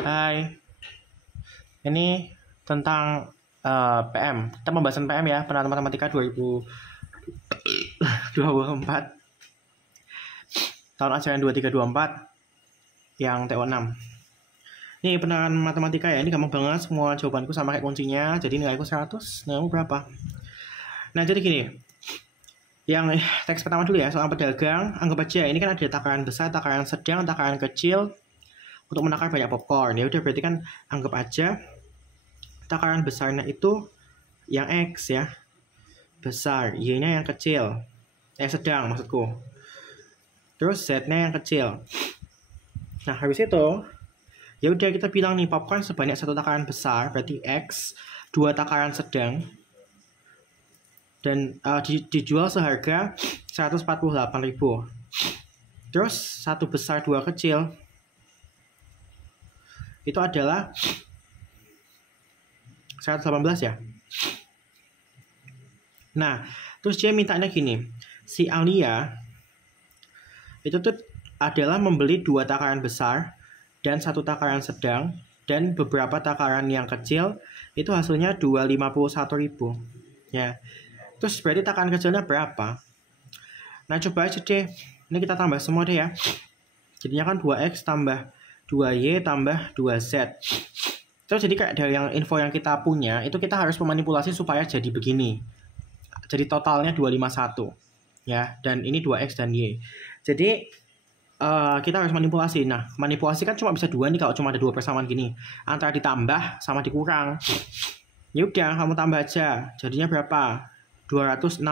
Hai, ini tentang PM. Kita pembahasan PM ya, penerapan matematika 2024 tahun ajaran 2324 yang TO6. Ini penerapan matematika ya, ini gampang banget, semua jawabanku sama kayak kuncinya, jadi nilaiku 100, nilaimu berapa? Nah, jadi gini. Yang teks pertama dulu ya, soal pedagang. Anggap aja ini kan ada takaran besar, takaran sedang, takaran kecil untuk menakar banyak popcorn. Ya udah, berarti kan anggap aja takaran besarnya itu yang X ya, besar, Y-nya yang kecil, sedang maksudku. Terus Z-nya yang kecil. Nah, habis itu ya udah kita bilang nih, popcorn sebanyak satu takaran besar berarti X, dua takaran sedang, dan dijual seharga 148.000. Terus satu besar dua kecil itu adalah 118 ya. Nah, terus dia mintanya gini, si Alia itu tuh adalah membeli dua takaran besar dan satu takaran sedang dan beberapa takaran yang kecil, itu hasilnya 251.000 ya. Terus berarti takaran kecilnya berapa? Nah, coba aja deh. Ini kita tambah semua deh ya. Jadinya kan 2X tambah 2Y tambah 2Z. Terus jadi kayak dari yang info yang kita punya, itu kita harus memanipulasi supaya jadi begini. Jadi totalnya 251. Ya, dan ini 2X dan Y. Jadi kita harus manipulasi. Nah, manipulasi kan cuma bisa dua nih kalau cuma ada dua persamaan gini. Antara ditambah sama dikurang. Ya udah, kamu tambah aja. Jadinya berapa? 266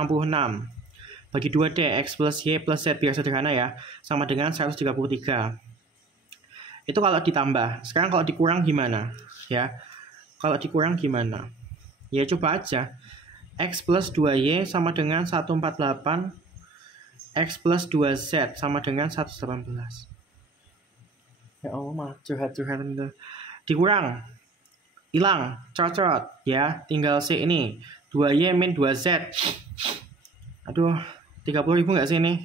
bagi 2 deh, X plus Y plus Z biar sederhana ya, sama dengan 133. Itu kalau ditambah. Sekarang kalau dikurang gimana? Ya, kalau dikurang gimana? Ya coba aja. X plus 2Y sama dengan 148, X plus 2Z sama dengan 118. Ya Allah, mah curhat-curhat itu. Dikurang, hilang, cocot ya, tinggal C ini 2Y min 2Z. Aduh, 30.000 nggak sih ini?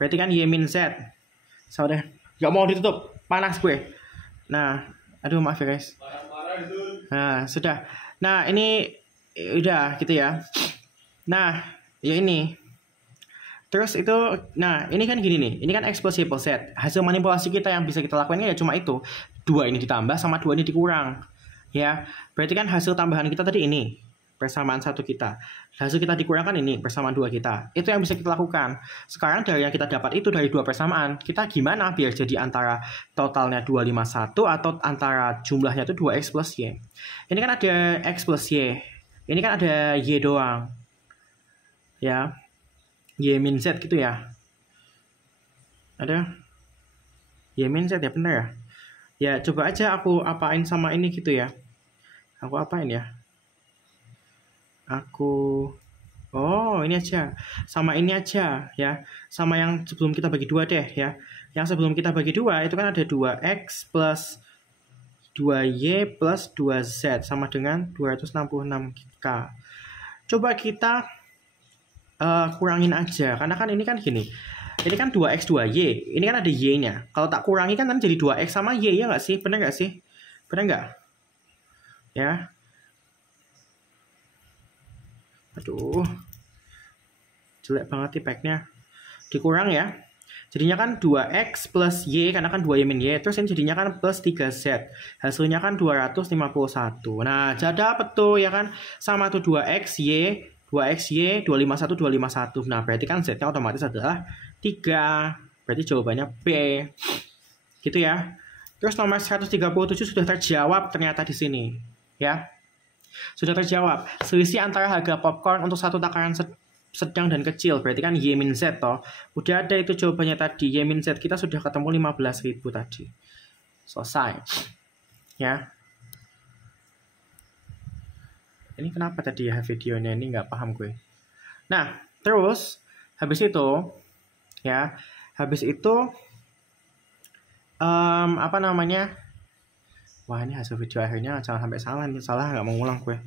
Berarti kan Y min Z. Sudah, nggak mau ditutup, panas gue. Nah, aduh maaf ya guys. Nah, sudah. Nah, ini udah gitu ya. Nah, ya ini. Terus itu, nah ini kan gini nih. Ini kan X plus Y plus Z. Hasil manipulasi kita yang bisa kita lakukan ya cuma itu. 2 ini ditambah sama 2 ini dikurang. Ya, berarti kan hasil tambahan kita tadi ini. Persamaan satu kita. Hasil kita dikurangkan ini, persamaan dua kita. Itu yang bisa kita lakukan. Sekarang dari yang kita dapat itu dari dua persamaan, kita gimana biar jadi antara totalnya 251 atau antara jumlahnya itu 2X plus Y. Ini kan ada X plus Y. Ini kan ada Y doang. Ya. Y min Z gitu ya. Ada Y min Z ya, bener ya? Ya, coba aja aku apain sama ini gitu ya. Aku apain ya? Oh, ini aja. Sama ini aja ya. Sama yang sebelum kita bagi dua deh ya. Yang sebelum kita bagi dua itu kan ada 2X plus 2Y plus 2Z sama dengan 266K. Coba kita kurangin aja. Karena kan ini kan gini. Ini kan 2X 2Y. Ini kan ada Y-nya. Kalau tak kurangi kan jadi 2X sama Y ya nggak sih? Bener nggak sih? Bener nggak? Ya. Aduh, jelek banget tipeknya. Dikurang ya. Jadinya kan 2X plus Y, karena kan 2Y min Y. Terus ini jadinya kan plus 3Z. Hasilnya kan 251. Nah, jadi apa tuh ya kan? Sama tuh 2XY, 251, 251. Nah, berarti kan Z-nya otomatis adalah 3. Berarti jawabannya B. Gitu ya. Terus nomor 137 sudah terjawab ternyata di sini. Ya. Sudah terjawab. Selisih antara harga popcorn untuk satu takaran sedang dan kecil. Berarti kan Y min Z toh. Udah ada itu jawabannya tadi. Y min Z kita sudah ketemu 15.000 tadi. Selesai. Ya. Ini kenapa tadi ya videonya ini nggak paham gue. Nah, terus habis itu ya. Habis itu apa namanya? Wah, ini hasil video akhirnya jangan sampai salah nih. Salah nggak mau ngulang gue.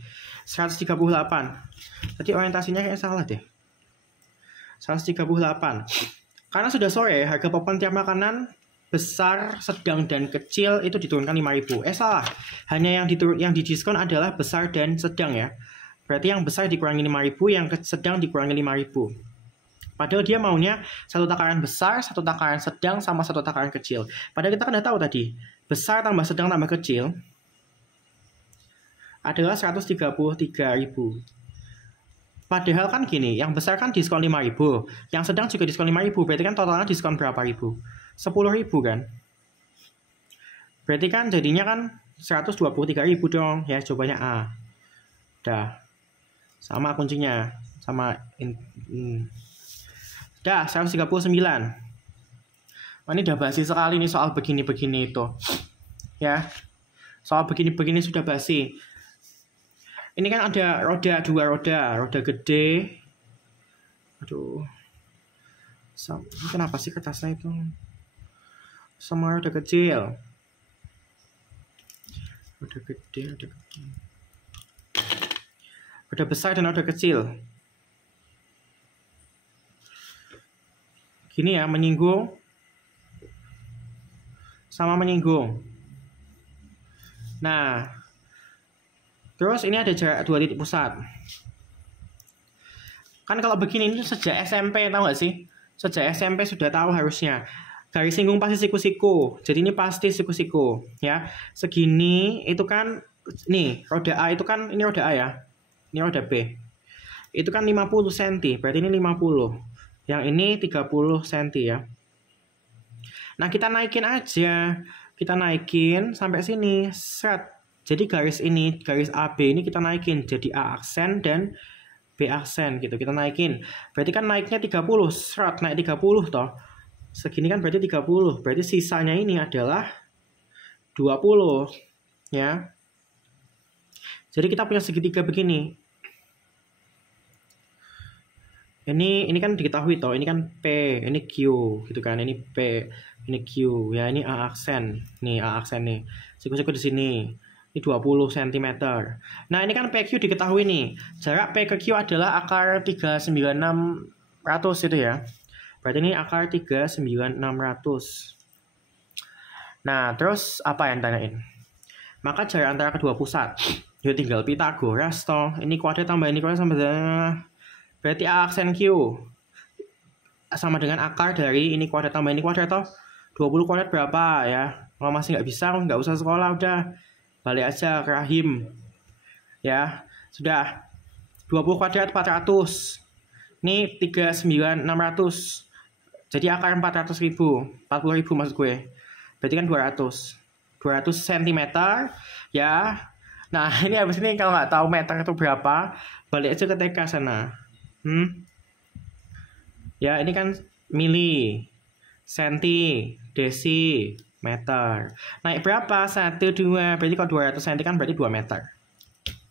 138. Tadi orientasinya kayak salah deh. 138. Karena sudah sore, harga popcorn tiap makanan besar, sedang, dan kecil itu diturunkan 5.000. Salah. Hanya yang didiskon adalah besar dan sedang ya. Berarti yang besar dikurangi 5.000, yang sedang dikurangi 5.000. Padahal dia maunya satu takaran besar, satu takaran sedang, sama satu takaran kecil. Padahal kita kan udah tahu tadi, besar tambah sedang tambah kecil adalah 133.000. Padahal kan gini, yang besar kan diskon 5.000, yang sedang juga diskon 5.000, berarti kan totalnya diskon berapa ribu? 10.000 kan? Berarti kan jadinya kan 123.000 dong, ya jawabannya A. Dah, sama kuncinya, sama dah 139. Ini udah basi sekali nih soal begini-begini itu. Ya. Soal begini-begini sudah basi. Ini kan ada roda, 2 roda gede. Aduh. Kenapa sih kertasnya itu? Semua roda kecil. Roda gede, roda kecil. Roda besar dan roda kecil. Gini ya, menyinggung sama menyinggung. Nah, terus ini ada jarak 2 titik pusat. Kan kalau begini ini sejak SMP, tahu nggak sih? Sejak SMP sudah tahu harusnya. Garis singgung pasti siku-siku. Jadi ini pasti siku-siku, ya. Segini itu kan, nih roda A itu kan, ini roda A ya. Ini roda B. Itu kan 50 cm, berarti ini 50. Yang ini 30 cm ya. Nah, kita naikin aja. Kita naikin sampai sini. Set. Jadi garis ini, garis AB ini kita naikin. Jadi A aksen dan B aksen gitu. Kita naikin. Berarti kan naiknya 30. Set. Naik 30 toh. Segini kan berarti 30. Berarti sisanya ini adalah 20. Ya. Jadi kita punya segitiga begini. Ini kan diketahui toh, ini kan P, ini Q gitu kan, ini P, ini Q, ya ini A aksen, nih A aksen nih, siku-siku di sini, ini 20 cm. Nah ini kan PQ diketahui nih, jarak P ke Q adalah akar 39600 itu ya, berarti ini akar 39600. Nah terus apa yang tanyain? Maka jarak antara kedua pusat, ya tinggal Pitagoras toh, ini kuadrat tambah ini kuadrat sama dengan. Berarti A aksen Q sama dengan akar dari ini kuadrat tambah ini kuadrat toh. 20 kuadrat berapa ya? Kalau masih nggak bisa, nggak usah sekolah, udah balik aja ke rahim. Ya, sudah. 20 kuadrat 400. Ini 39600. Jadi akar 400.000. 40.000 maksud gue. Berarti kan 200 cm ya. Nah, ini habis ini kalau nggak tahu meter itu berapa, balik aja ke TK sana. Ya ini kan mili, senti, desi, meter. Naik berapa? 1, 2. Berarti kalau 200 cm kan berarti 2 meter.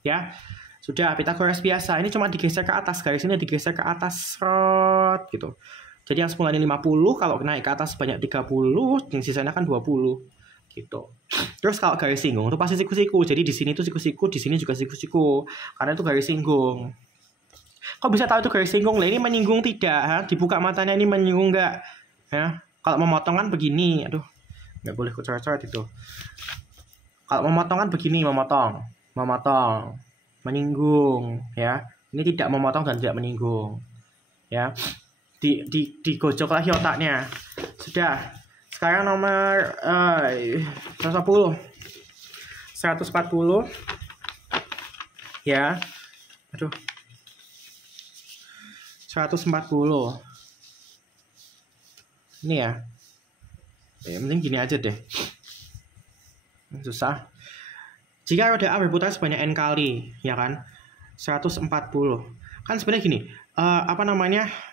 Ya. Sudah Pitagoras biasa. Ini cuma digeser ke atas. Garis ini digeser ke atas. Rot, gitu. Jadi yang semula ini 50. Kalau naik ke atas sebanyak 30. Yang sisanya kan 20. Gitu. Terus kalau garis singgung itu pasti siku-siku. Jadi di sini tuh siku-siku. Di sini juga siku-siku. Karena itu garis singgung. Kok bisa tahu itu garis singgung? Lah ini menyinggung tidak? Ha? Dibuka matanya ini menyinggung nggak? Ya, kalau memotong kan begini. Aduh, nggak boleh coret-coret itu. Kalau memotong kan begini, memotong, menyinggung. Ya, ini tidak memotong dan tidak menyinggung. Ya, digojok lagi otaknya. Sudah. Sekarang nomor 140. Ya. Aduh. 140. Ini ya. Mending gini aja deh. Susah. Jika roda A berputar sebanyak N kali, ya kan? 140. Kan sebenarnya gini,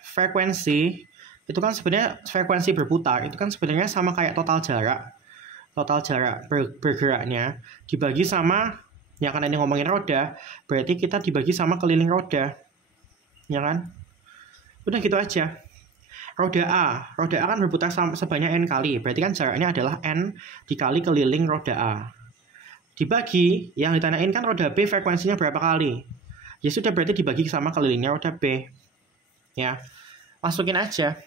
frekuensi itu kan sebenarnya frekuensi berputar itu kan sebenarnya sama kayak total jarak bergeraknya dibagi sama, ya kan ini ngomongin roda, berarti kita dibagi sama keliling roda, ya kan? Udah gitu aja. Roda A kan berputar sebanyak N kali. Berarti kan jaraknya adalah N dikali keliling roda A. Dibagi, yang ditanyain kan roda B frekuensinya berapa kali. Ya sudah berarti dibagi sama kelilingnya roda B. Ya, masukin aja.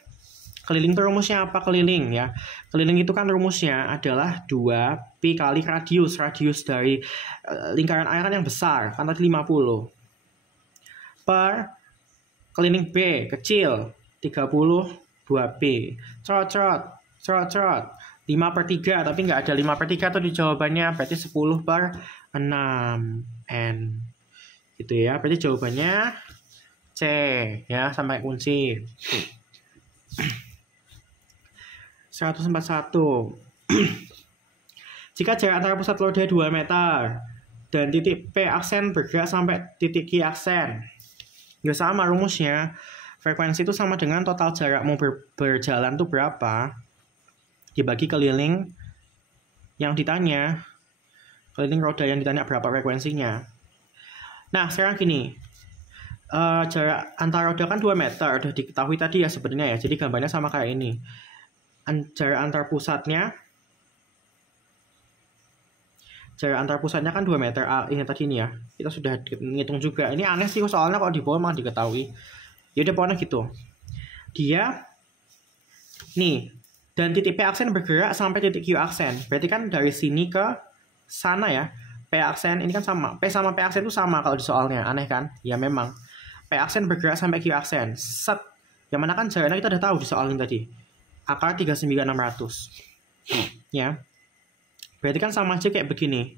Keliling itu rumusnya apa? Keliling ya. Keliling itu kan rumusnya adalah 2P kali radius. Radius dari lingkaran air kan yang besar. Kan tadi 50. Per keliling B kecil. 32P. Cerot. 5/3. Tapi nggak ada 5/3 tuh di jawabannya. Berarti 10/6. N. Gitu ya. Berarti jawabannya C. Ya, sampai kunci. 141. Jika jarak antara pusat roda 2 meter dan titik P aksen bergerak sampai titik Q aksen, ya sama rumusnya. Frekuensi itu sama dengan total jarakmu berjalan itu berapa dibagi keliling yang ditanya, keliling roda yang ditanya berapa frekuensinya. Nah sekarang gini, jarak antara roda kan 2 meter, udah diketahui tadi ya sebenarnya ya. Jadi gambarnya sama kayak ini. Jarak antar pusatnya kan 2 meter. Ini tadi ini ya, kita sudah ngitung juga. Ini aneh sih soalnya kalau di bawah memang diketahui. Ya udah pokoknya gitu. Dia nih, dan titik P aksen bergerak sampai titik Q aksen. Berarti kan dari sini ke sana ya. P aksen ini kan sama. P sama P aksen itu sama kalau di soalnya. Aneh kan? Ya memang. P aksen bergerak sampai Q aksen. Set. Yang mana kan jaraknya kita udah tahu di soal ini tadi. Akar 39600. Ya. Berarti kan sama aja kayak begini.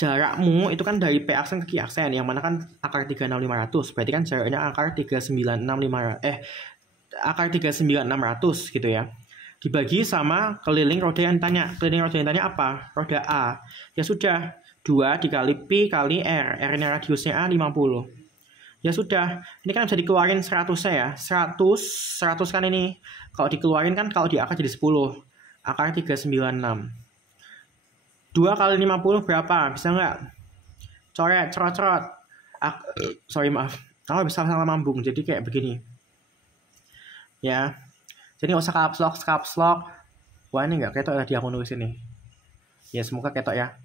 Jarakmu itu kan dari P aksen ke Q aksen, yang mana kan akar 36500. Berarti kan jaraknya akar 39600 gitu ya. Dibagi sama keliling roda yang ditanya. Keliling roda yang ditanya apa? Roda A. Ya sudah, 2 dikali Pi kali R. R-nya radiusnya A 50. Ya sudah, ini kan bisa dikeluarin 100-nya ya. 100 kan ini. Kalau dikeluarin kan kalau di akar jadi 10. Akar 396. 2 kali 50 berapa? Bisa nggak? Cerot. Sorry maaf. Kalau bisa salah mambung. Jadi kayak begini. Ya. Jadi nggak usah caps lock. Wah ini nggak ketok tadi aku nulis ini. Ya semoga ketok ya.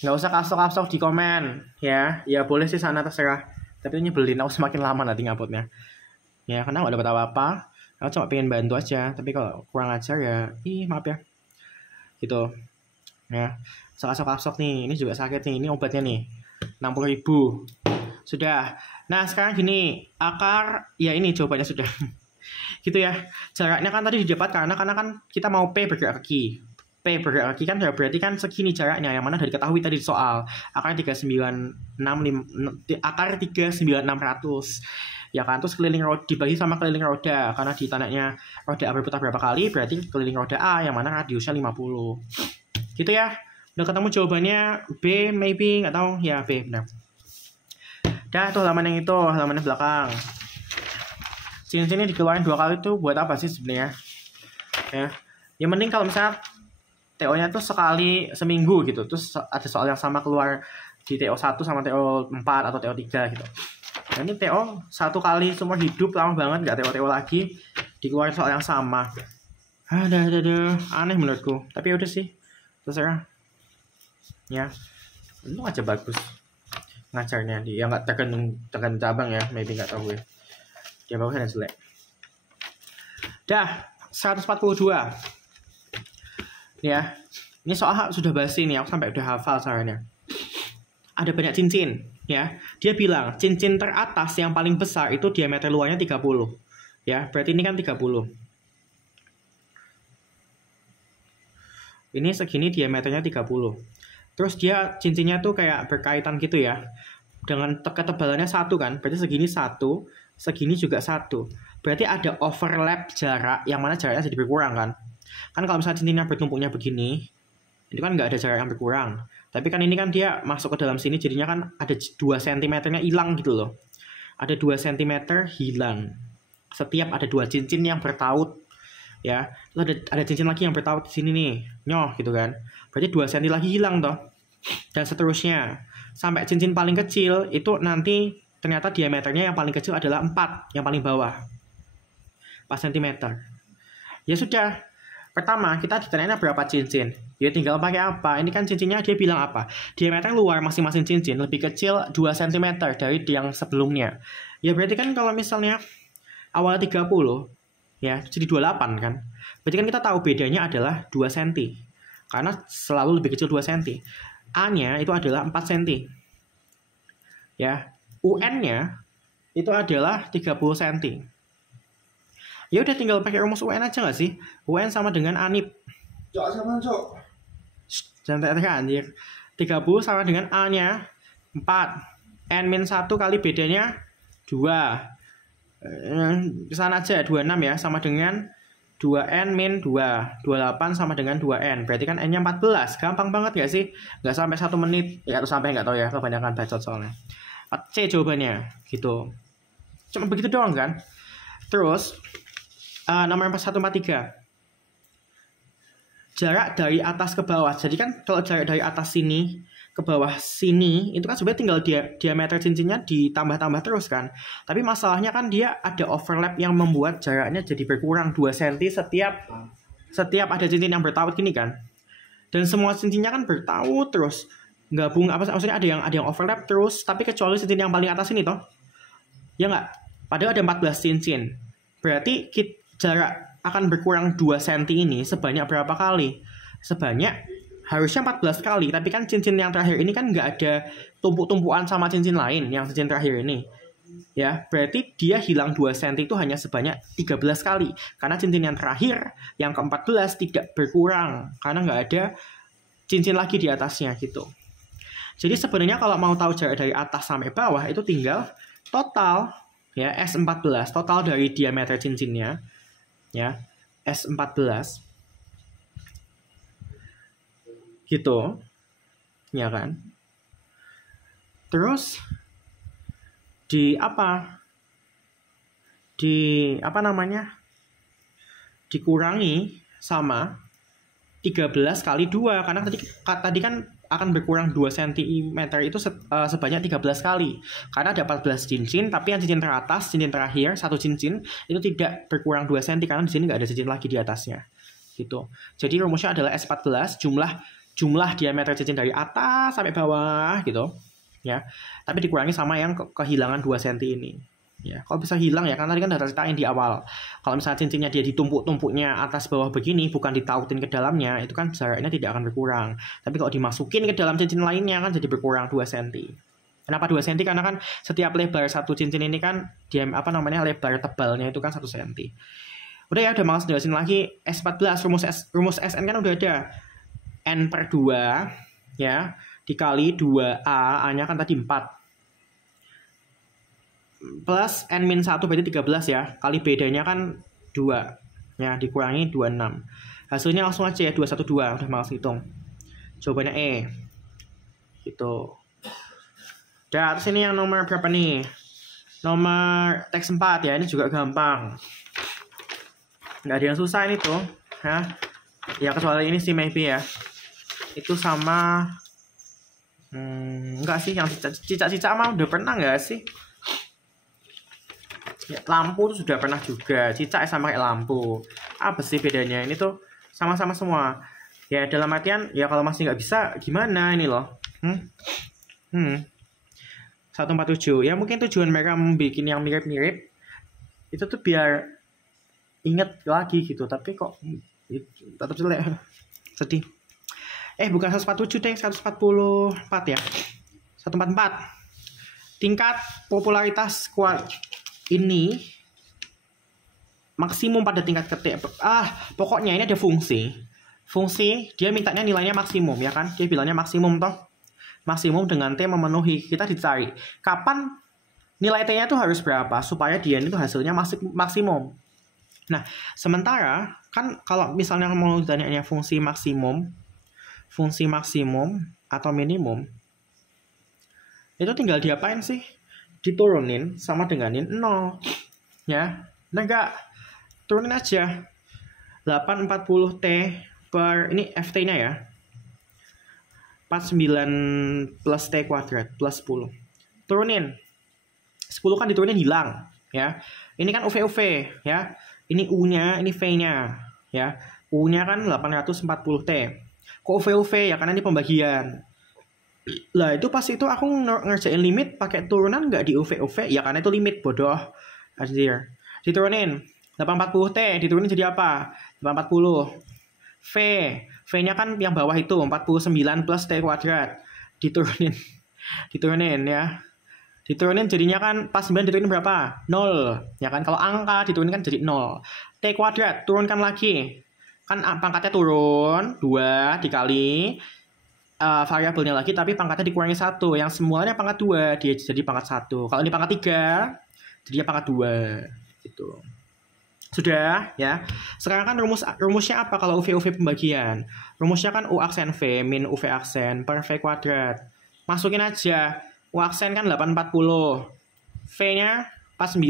Nggak usah caps lock di komen. Ya boleh sih sana terserah. Tapi ini nyebelin, aku semakin lama nanti nguploadnya. Ya, karena nggak dapat apa-apa. Aku cuma pengen bantu aja. Tapi kalau kurang ajar ya, maaf ya. Gitu. Ya, sok nih. Ini juga sakit nih. Ini obatnya nih. 60.000. Sudah. Nah, sekarang gini. Akar, ya ini jawabannya sudah. Gitu ya. Jaraknya kan tadi didapat karena kan kita mau P bergerak ke Q. P bergerak ke Q kan berarti kan segini jaraknya, yang mana dari ketahui tadi soal akar 39600 ya kan. Terus keliling roda dibagi sama keliling roda karena ditanyanya roda A berputar berapa kali, berarti keliling roda A yang mana radiusnya 50 gitu ya. Udah ketemu jawabannya B, maybe nggak tahu ya. B benar. Dah tuh halaman yang itu, halaman yang belakang. Sini dikeluarin 2 kali tuh buat apa sih sebenarnya ya. Yang penting kalau misalnya TO-nya tuh sekali seminggu gitu. Terus ada soal yang sama keluar di TO1 sama TO4 atau TO3 gitu. Nah, ini TO 1 kali seumur hidup, lama banget nggak TO lagi. Dikeluarin soal yang sama. Ada. Aneh menurutku. Tapi udah sih. Terserah. Ya. Itu aja bagus. Ngajarnya. Dia nggak tekan cabang ya. Maybe nggak tahu gue. Dia bagus dan jelek. Dah. 142. Ya, ini soal sudah basi nih, aku sampai udah hafal soalnya. Ada banyak cincin, ya. Dia bilang cincin teratas yang paling besar itu diameter luarnya 30. Ya, berarti ini kan 30. Ini segini diameternya 30. Terus dia cincinnya tuh kayak berkaitan gitu ya. Dengan ketebalannya 1 kan, berarti segini 1, segini juga 1. Berarti ada overlap jarak yang mana jaraknya jadi berkurang kan. Kan kalau misalnya cincinnya bertumpuknya begini, itu kan nggak ada jarak yang berkurang. Tapi kan ini kan dia masuk ke dalam sini, jadinya kan ada 2 cm-nya hilang gitu loh. Ada 2 cm hilang. Setiap ada 2 cincin yang bertaut. Ya, terus ada cincin lagi yang bertaut di sini nih. Nyoh gitu kan. Berarti 2 cm lagi hilang toh. Dan seterusnya. Sampai cincin paling kecil itu nanti ternyata diameternya yang paling kecil adalah 4, yang paling bawah. 4 cm. Ya sudah. Pertama, kita ditanyain berapa cincin. Ya tinggal pakai apa. Ini kan cincinnya dia bilang apa. Diameter luar masing-masing cincin lebih kecil 2 cm dari yang sebelumnya. Ya berarti kan kalau misalnya awal 30, Ya, jadi 28 kan. Berarti kan kita tahu bedanya adalah 2 cm. Karena selalu lebih kecil 2 cm. A-nya itu adalah 4 cm. Ya, UN-nya itu adalah 30 cm. Ya udah tinggal pakai rumus UN aja nggak sih? UN sama dengan ANIP. Cok, sama cok. Jangan tekan anjir. 30 sama dengan A-nya 4. N-1 kali bedanya 2. Kesana aja 26 ya, sama dengan 2N min 2. 28 sama dengan 2N. Berarti kan N-nya 14. Gampang banget gak sih? Gak sampai 1 menit. Ya atau sampai gak tahu ya, kebanyakan bacot soalnya. C jawabannya gitu. Cuma begitu doang kan. Terus nomor 4143. Jarak dari atas ke bawah. Jadi kan kalau jarak dari atas sini ke bawah sini itu kan sebenarnya tinggal diameter cincinnya ditambah-tambah terus kan. Tapi masalahnya kan dia ada overlap yang membuat jaraknya jadi berkurang 2 cm setiap ada cincin yang bertaut gini kan. Dan semua cincinnya kan bertaut terus. Gabung apa maksudnya ada yang overlap terus, tapi kecuali cincin yang paling atas ini toh. Ya enggak? Padahal ada 14 cincin. Berarti jarak akan berkurang 2 cm ini sebanyak berapa kali? Sebanyak harusnya 14 kali, tapi kan cincin yang terakhir ini kan nggak ada tumpuk-tumpukan sama cincin lain yang cincin terakhir ini. Ya, berarti dia hilang 2 cm itu hanya sebanyak 13 kali. Karena cincin yang terakhir, yang ke-14 tidak berkurang. Karena nggak ada cincin lagi di atasnya gitu. Jadi sebenarnya kalau mau tahu jarak dari atas sampai bawah itu tinggal total ya S14, total dari diameter cincinnya ya S14 gitu ya kan. Terus di apa namanya dikurangi sama 13 kali 2 karena tadi kan akan berkurang 2 cm itu sebanyak 13 kali karena ada 14 cincin, tapi yang cincin teratas, cincin terakhir satu cincin itu tidak berkurang 2 cm karena di sini nggak ada cincin lagi di atasnya gitu. Jadi rumusnya adalah S14 jumlah diameter cincin dari atas sampai bawah gitu ya, tapi dikurangi sama yang kehilangan 2 cm ini ya. Kalau bisa hilang ya, karena tadi kan udah ceritain di awal, kalau misalnya cincinnya dia ditumpuk-tumpuknya atas bawah begini bukan ditautin ke dalamnya, itu kan jaraknya tidak akan berkurang. Tapi kalau dimasukin ke dalam cincin lainnya kan jadi berkurang 2 cm. Kenapa 2 cm? Karena kan setiap lebar satu cincin ini kan lebar tebalnya itu kan 1 cm. Udah ya, udah malas jelasin lagi. S14 rumus SN kan udah ada. N/2 ya dikali 2A, A-nya kan tadi 4 plus N-1 berarti 13 ya, kali bedanya kan 2 ya, dikurangi 26. Hasilnya langsung aja ya 212. Udah malas hitung, jawabannya E gitu. Dan terus ini yang nomor berapa nih? Nomor teks 4 ya, ini juga gampang, nggak ada yang susah ini tuh ya kecuali ini sih maybe ya. Itu sama enggak sih, yang cicak-cicak mah udah pernah nggak sih ya, lampu tuh sudah pernah juga. Cicak sama kayak lampu, apa sih bedanya? Ini tuh sama-sama semua ya, dalam artian ya kalau masih nggak bisa gimana ini loh. 147 ya, mungkin tujuan mereka membuat yang mirip-mirip itu tuh biar inget lagi gitu, tapi kok tetap jelek, sedih. Bukan 147 deh, 144 ya. 144. Tingkat popularitas ini maksimum pada tingkat ketik. Pokoknya ini ada fungsi. Fungsi dia mintanya nilainya maksimum ya kan? Dia bilangnya maksimum toh. Maksimum dengan T memenuhi. Kita dicari kapan nilai T-nya itu harus berapa supaya dia itu hasilnya maksimum. Nah, sementara kan kalau misalnya mau ditanya fungsi maksimum atau minimum, itu tinggal diapain sih? Diturunin sama denganin 0 ya. Nah enggak, turunin aja 840 T per ini FT nya ya, 49 plus T kuadrat plus 10. Turunin 10 kan diturunin hilang ya. Ini kan UV ya, ini U nya, ini V nya ya. U nya kan 840 T. Kok UV ya, karena ini pembagian. Lah itu pas itu aku ngerjain limit pakai turunan nggak di UV ya, karena itu limit bodoh. Anjir. Diturunin 840T diturunin jadi apa? 840. V-nya kan yang bawah itu 49 plus T kuadrat. Diturunin ya. Diturunin jadinya kan pas 9 diturunin berapa? 0. Ya kan, kalau angka diturunin kan jadi 0. T kuadrat turunkan lagi. Kan pangkatnya turun 2 dikali variabelnya lagi, tapi pangkatnya dikurangi 1. Yang semuanya pangkat 2, dia jadi pangkat 1. Kalau ini pangkat 3, jadinya pangkat 2 gitu. Sudah ya. Sekarang kan rumusnya apa kalau UV pembagian? Rumusnya kan U aksen V min UV aksen per V kuadrat. Masukin aja. U aksen kan 840. V-nya pas 9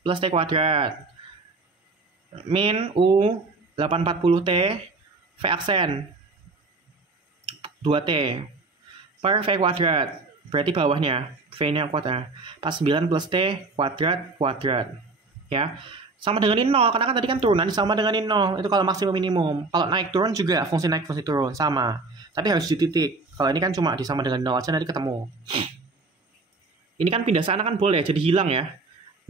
plus T kuadrat. Min U 840T V aksen 2T per V kuadrat. Berarti bawahnya V-nya kuadrat. Pas 9 plus T kuadrat. Ya. Sama dengan ini 0, karena kan tadi kan turunan sama dengan ini 0. Itu kalau maksimum minimum. Kalau naik turun juga fungsi naik fungsi turun sama. Tapi harus di titik. Kalau ini kan cuma disama dengan 0 aja nanti ketemu. Ini kan pindah sana kan boleh, jadi hilang ya.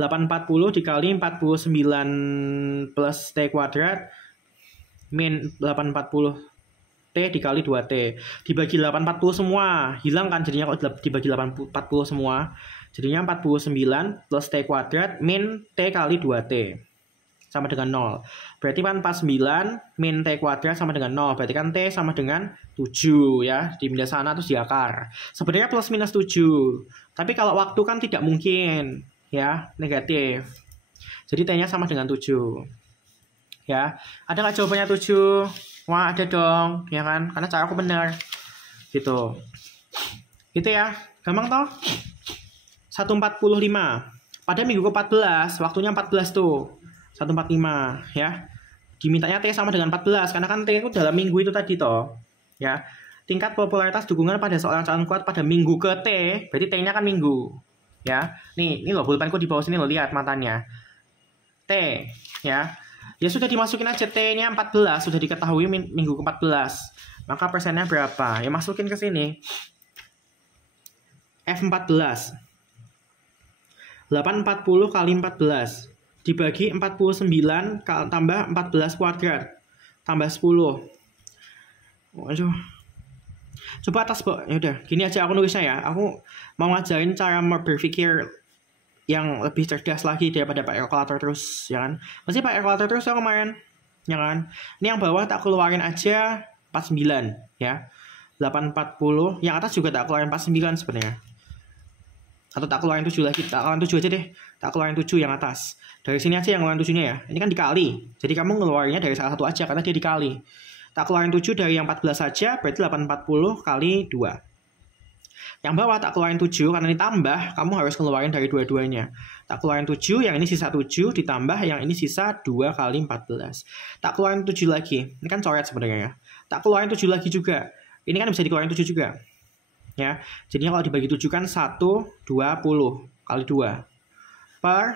840 dikali 49 plus T kuadrat min 840 T dikali 2T. Dibagi 840 semua. Hilang kan jadinya kalau dibagi 840 semua. Jadinya 49 plus T kuadrat min T kali 2T. Sama dengan 0. Berarti kan 49 min T kuadrat sama dengan 0. Berarti kan T sama dengan 7 ya. Dipindah sana terus diakar. Sebenarnya plus minus 7. Tapi kalau waktu kan tidak mungkin. Ya, negatif. Jadi T-nya sama dengan 7. Ya, ada nggak jawabannya 7? Wah, ada dong. Ya kan? Karena cara aku benar. Gitu. Gitu ya. Gampang toh? 145 pada minggu ke-14, waktunya 14 tuh 145 ya. Dimintanya T sama dengan 14 karena kan T itu dalam minggu itu tadi toh ya. Tingkat popularitas dukungan pada seorang calon kuat pada minggu ke T, berarti T-nya kan minggu ya. Ini loh pulpenku di bawah sini loh, lihat matanya T ya. Ya sudah dimasukin aja T-nya 14, sudah diketahui minggu ke-14. Maka persennya berapa? Ya masukin ke sini. F14 840 kali 14 dibagi 49 tambah 14 kuadrat tambah 10. Waduh. Coba atas, ya udah, gini aja aku nulisnya ya. Aku mau ngajarin cara berpikir yang lebih cerdas lagi daripada pakai kalkulator terus, ya kan? Masih pakai kalkulator terus ya kemarin, ya kan? Ini yang bawah tak keluarin aja 49 ya. 840, yang atas juga tak keluarin 49 sebenarnya. Atau tak keluarin 7 lagi, tak keluarin 7 aja deh. Tak keluarin 7 yang atas. Dari sini aja yang keluarin 7-nya ya. Ini kan dikali. Jadi kamu ngeluarinnya dari salah satu aja karena dia dikali. Tak keluarin 7 dari yang 14 saja, berarti 840 kali 2. Yang bawah tak keluarin 7 karena ditambah, kamu harus keluarin dari dua-duanya. Tak keluarin 7, yang ini sisa 7 ditambah yang ini sisa 2 kali 14. Tak keluarin 7 lagi. Ini kan coret sebenarnya ya. Tak keluarin 7 lagi juga. Ini kan bisa dikeluarin 7 juga. Ya, jadinya kalau dibagi 7 kan 120 kali 2 per,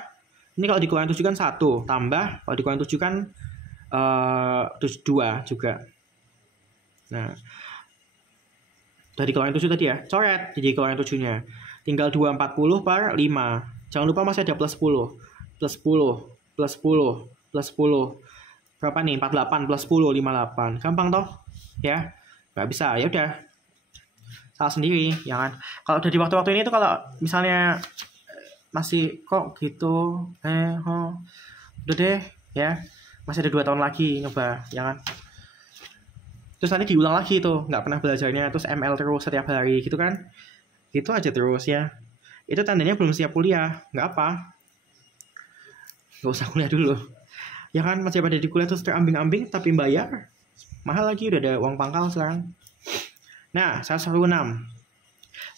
ini kalau dikeluarin 7 kan 1 tambah, kalau dikeluarin 7 kan 2 juga. Nah, udah dikeluarin 7 tadi ya, coret jadi keluarin 7-nya. Tinggal 240 per 5. Jangan lupa masih ada plus 10. Plus 10, plus 10, plus 10. Berapa nih? 48 plus 10, 58. Gampang toh? Ya, nggak bisa, ya udah. Salah sendiri, ya kan? Kalau udah di waktu-waktu ini tuh kalau misalnya masih kok gitu, udah deh, ya. Masih ada 2 tahun lagi nyoba, ya kan? Terus nanti diulang lagi tuh, nggak pernah belajarnya, terus ML terus setiap hari, gitu kan? Gitu aja terus ya. Itu tandanya belum siap kuliah, nggak apa. Nggak usah kuliah dulu. Ya kan, masih pada di kuliah terus terambing-ambing, tapi bayar. Mahal lagi, udah ada uang pangkal sekarang. Nah, 116.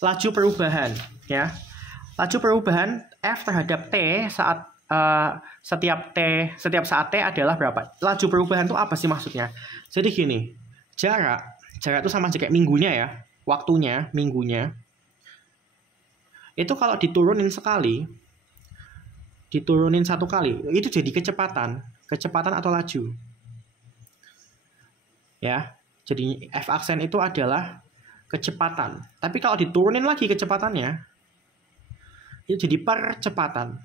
Laju perubahan, ya. Laju perubahan F terhadap T saat setiap saat T adalah berapa? Laju perubahan itu apa sih maksudnya? Jadi gini, jarak itu sama aja kayak minggunya ya, waktunya, minggunya. Itu kalau diturunin sekali, diturunin 1 kali, itu jadi kecepatan atau laju. Ya, jadi F aksen itu adalah kecepatan. Tapi kalau diturunin lagi kecepatannya, itu jadi percepatan.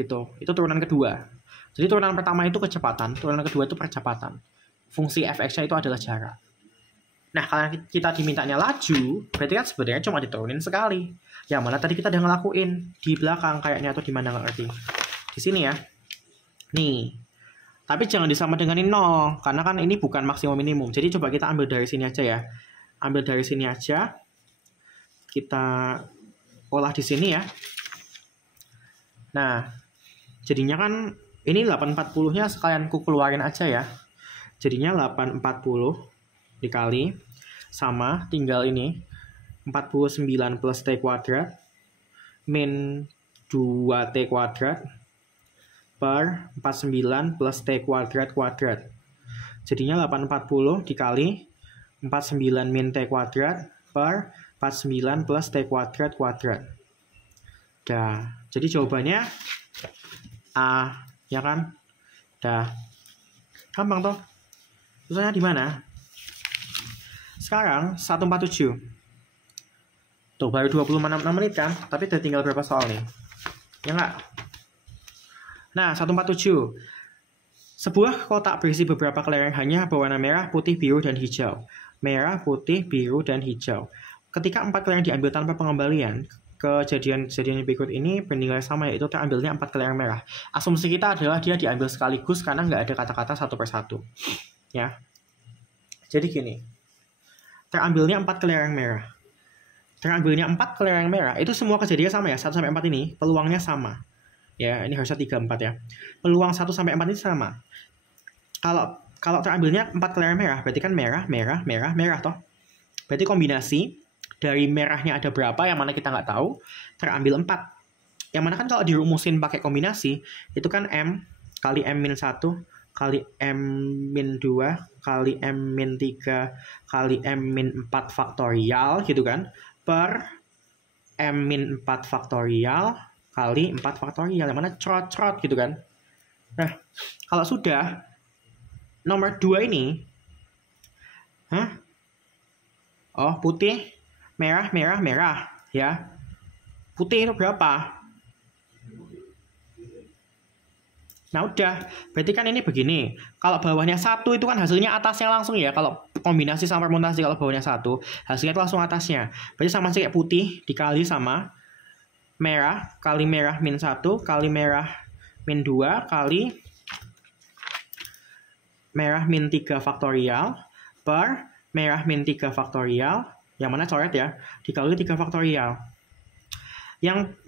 gitu. Itu turunan kedua. Jadi turunan pertama itu kecepatan, turunan kedua itu percepatan. Fungsi fx-nya itu adalah jarak. Nah, kalau kita dimintanya laju, berarti kan sebenarnya cuma diturunin sekali. Yang mana tadi kita udah ngelakuin di belakang kayaknya, atau di mana nggak ngerti. Di sini ya. Nih. Tapi jangan disama dengan 0, karena kan ini bukan maksimum minimum. Jadi coba kita ambil dari sini aja ya. Ambil dari sini aja. Kita olah di sini ya. Nah, jadinya kan ini 840-nya sekalian ku keluarin aja ya. Jadinya 840 dikali sama tinggal ini 49 plus T kuadrat min 2T kuadrat per 49 plus T kuadrat kuadrat. Jadinya 840 dikali 49 min T kuadrat per 49 plus T kuadrat kuadrat. Dah, jadi jawabannya A, ya kan? Dah. Gampang toh? Susahnya di mana? Sekarang 147. Tuh baru 26 menit kan? Tapi udah tinggal berapa soal nih? Ya enggak? Nah, 147. Sebuah kotak berisi beberapa kelereng hanya berwarna merah, putih, biru, dan hijau. Merah, putih, biru, dan hijau. Ketika 4 kelereng diambil tanpa pengembalian, kejadian berikut ini bernilai sama, yaitu terambilnya 4 kelereng merah. Asumsi kita adalah dia diambil sekaligus karena nggak ada kata-kata satu persatu. Ya. Jadi gini. Terambilnya 4 kelereng merah. Terambilnya 4 kelereng merah, itu semua kejadian sama ya, 1-4 ini, peluangnya sama. Ya, ini harusnya 3-4 ya. Peluang 1-4 ini sama. Kalau terambilnya 4 kelereng merah, berarti kan merah, merah, merah, merah toh. Berarti kombinasi dari merahnya ada berapa, yang mana kita nggak tahu, terambil 4. Yang mana kan kalau dirumusin pakai kombinasi, itu kan M kali M-1, kali M-2, kali M-3, kali M-4 faktorial, gitu kan, per M-4 faktorial, kali 4 faktorial, yang mana cerot-cerot, gitu kan. Nah, kalau sudah, nomor 2 ini, oh, putih, merah, merah, merah, ya. Putih itu berapa? Nah udah, berarti kan ini begini. Kalau bawahnya 1 itu kan hasilnya atasnya langsung ya. Kalau kombinasi sama permutasi, kalau bawahnya 1, hasilnya itu langsung atasnya. Berarti sama kayak putih dikali sama merah, kali merah min 1, kali merah min 2, kali merah min 3 faktorial, per merah min 3 faktorial, yang mana coret ya, dikali 3 faktorial. Yang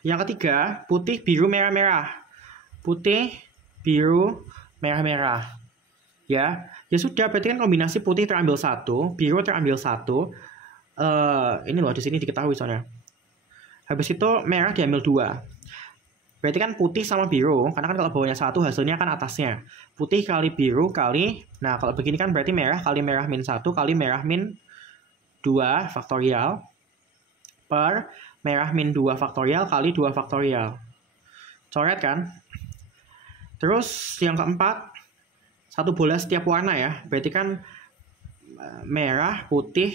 ketiga, putih, biru, merah, merah. Putih, biru, merah, merah. Ya sudah, berarti kan kombinasi putih terambil 1, biru terambil 1. Ini loh di sini diketahui soalnya. Habis itu merah diambil 2. Berarti kan putih sama biru, karena kan kalau bawahnya 1 hasilnya kan atasnya. Putih kali biru kali, nah kalau begini kan berarti merah kali merah min 1 kali merah min 2 faktorial per merah min 2 faktorial kali 2 faktorial. Coret kan? Terus yang keempat, satu bola setiap warna ya. Berarti kan merah, putih,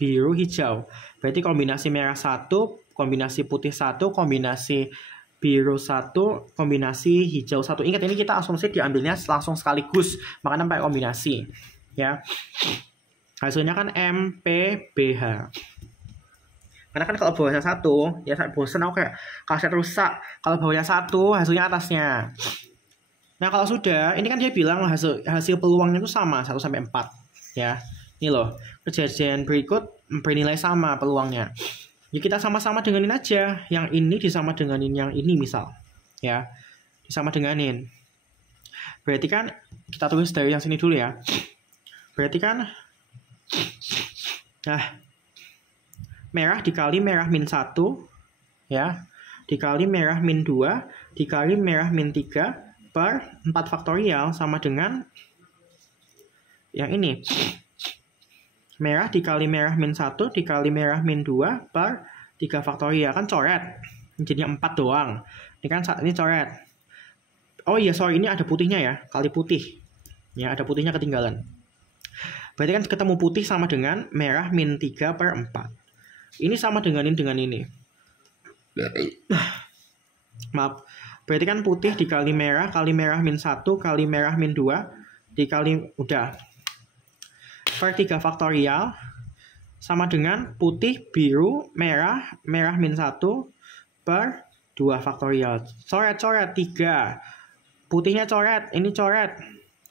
biru, hijau. Berarti kombinasi merah 1, kombinasi putih 1, kombinasi biru 1, kombinasi hijau 1. Ingat, ini kita asumsi diambilnya langsung sekaligus, makanya pakai kombinasi. Ya. Hasilnya kan MPBH. Karena kan kalau bawahnya 1, ya saya bosen aku kayak kaset rusak. Kalau bawahnya 1, hasilnya atasnya. Nah kalau sudah, ini kan dia bilang hasil peluangnya itu sama 1-4. Ya, ini loh, kejadian berikut bernilai sama peluangnya. Ya kita sama-sama denganin aja. Yang ini disama denganin yang ini misal. Ya, disama denganin. Berarti kan, kita tulis dari yang sini dulu ya. Berarti kan, nah, merah dikali merah min 1, ya, dikali merah min 2, dikali merah min 3, per 4 faktorial sama dengan yang ini. Merah dikali merah min 1, dikali merah min 2, per 3 faktorial. Kan coret. Jadinya 4 doang. Ini kan saat ini coret. Oh iya, sorry, ini ada putihnya ya. Kali putih. Ya, ada putihnya ketinggalan. Berarti kan ketemu putih sama dengan merah min 3 per 4. Ini sama dengan ini. Maaf, berarti kan putih dikali merah min 1 kali merah min 2 dikali udah per 3 faktorial sama dengan putih, biru, merah min 1 per 2 faktorial. Coret-coret 3. Putihnya coret, ini coret.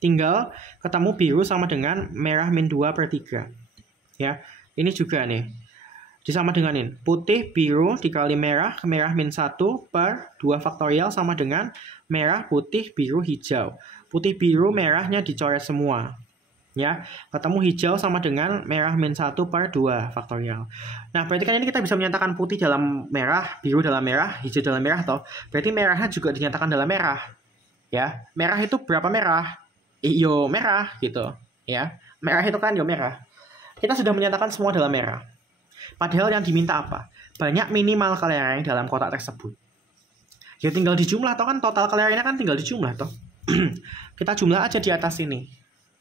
Tinggal ketemu biru sama dengan merah min 2 per 3. Ya, ini juga nih. Disama denganin. Putih, biru dikali merah min 1 per 2 faktorial sama dengan merah, putih, biru, hijau. Putih, biru, merahnya dicoret semua. Ya, ketemu hijau sama dengan merah min 1 per 2 faktorial. Nah, berarti kan ini kita bisa menyatakan putih dalam merah, biru dalam merah, hijau dalam merah toh. Berarti merahnya juga dinyatakan dalam merah. Ya, merah itu berapa merah? Yo merah gitu, ya. Merah itu kan yo merah. Kita sudah menyatakan semua dalam merah. Padahal yang diminta apa? Banyak minimal kelereng dalam kotak tersebut. Ya tinggal dijumlah toh kan, total kelerengnya kan tinggal dijumlah toh. Kita jumlah aja di atas ini.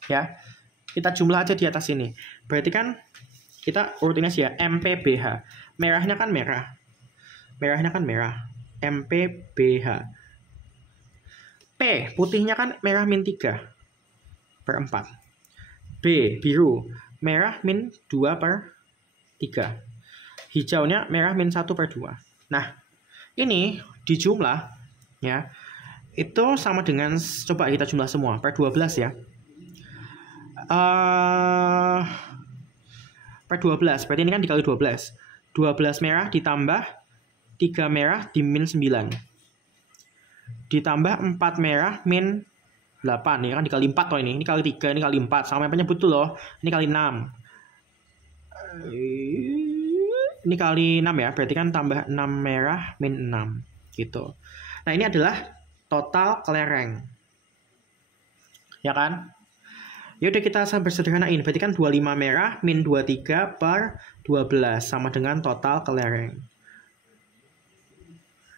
Ya. Kita jumlah aja di atas ini. Berarti kan kita urutin aja ya, MPBH. Merahnya kan merah. Merahnya kan merah. MPBH. P, putihnya kan merah min 3 per 4. B, biru. Merah min 2 per 3. Hijaunya merah min 1 per 2. Nah, ini dijumlah ya. Itu sama dengan, coba kita jumlah semua per 12 ya. Per 12, berarti ini kan dikali 12. 12 merah ditambah 3 merah di min 9. Ditambah 4 merah min 8. Ya kan dikali 4 toh ini. Ini kali 3, ini kali 4. Sama yang penyebut tuh loh. Ini kali 6. Ini kali 6 ya. Berarti kan tambah 6 merah min 6. Gitu. Nah ini adalah total kelereng. Ya kan? Ya udah kita bersederhanain. Berarti kan 25 merah min 23 per 12 sama dengan total kelereng.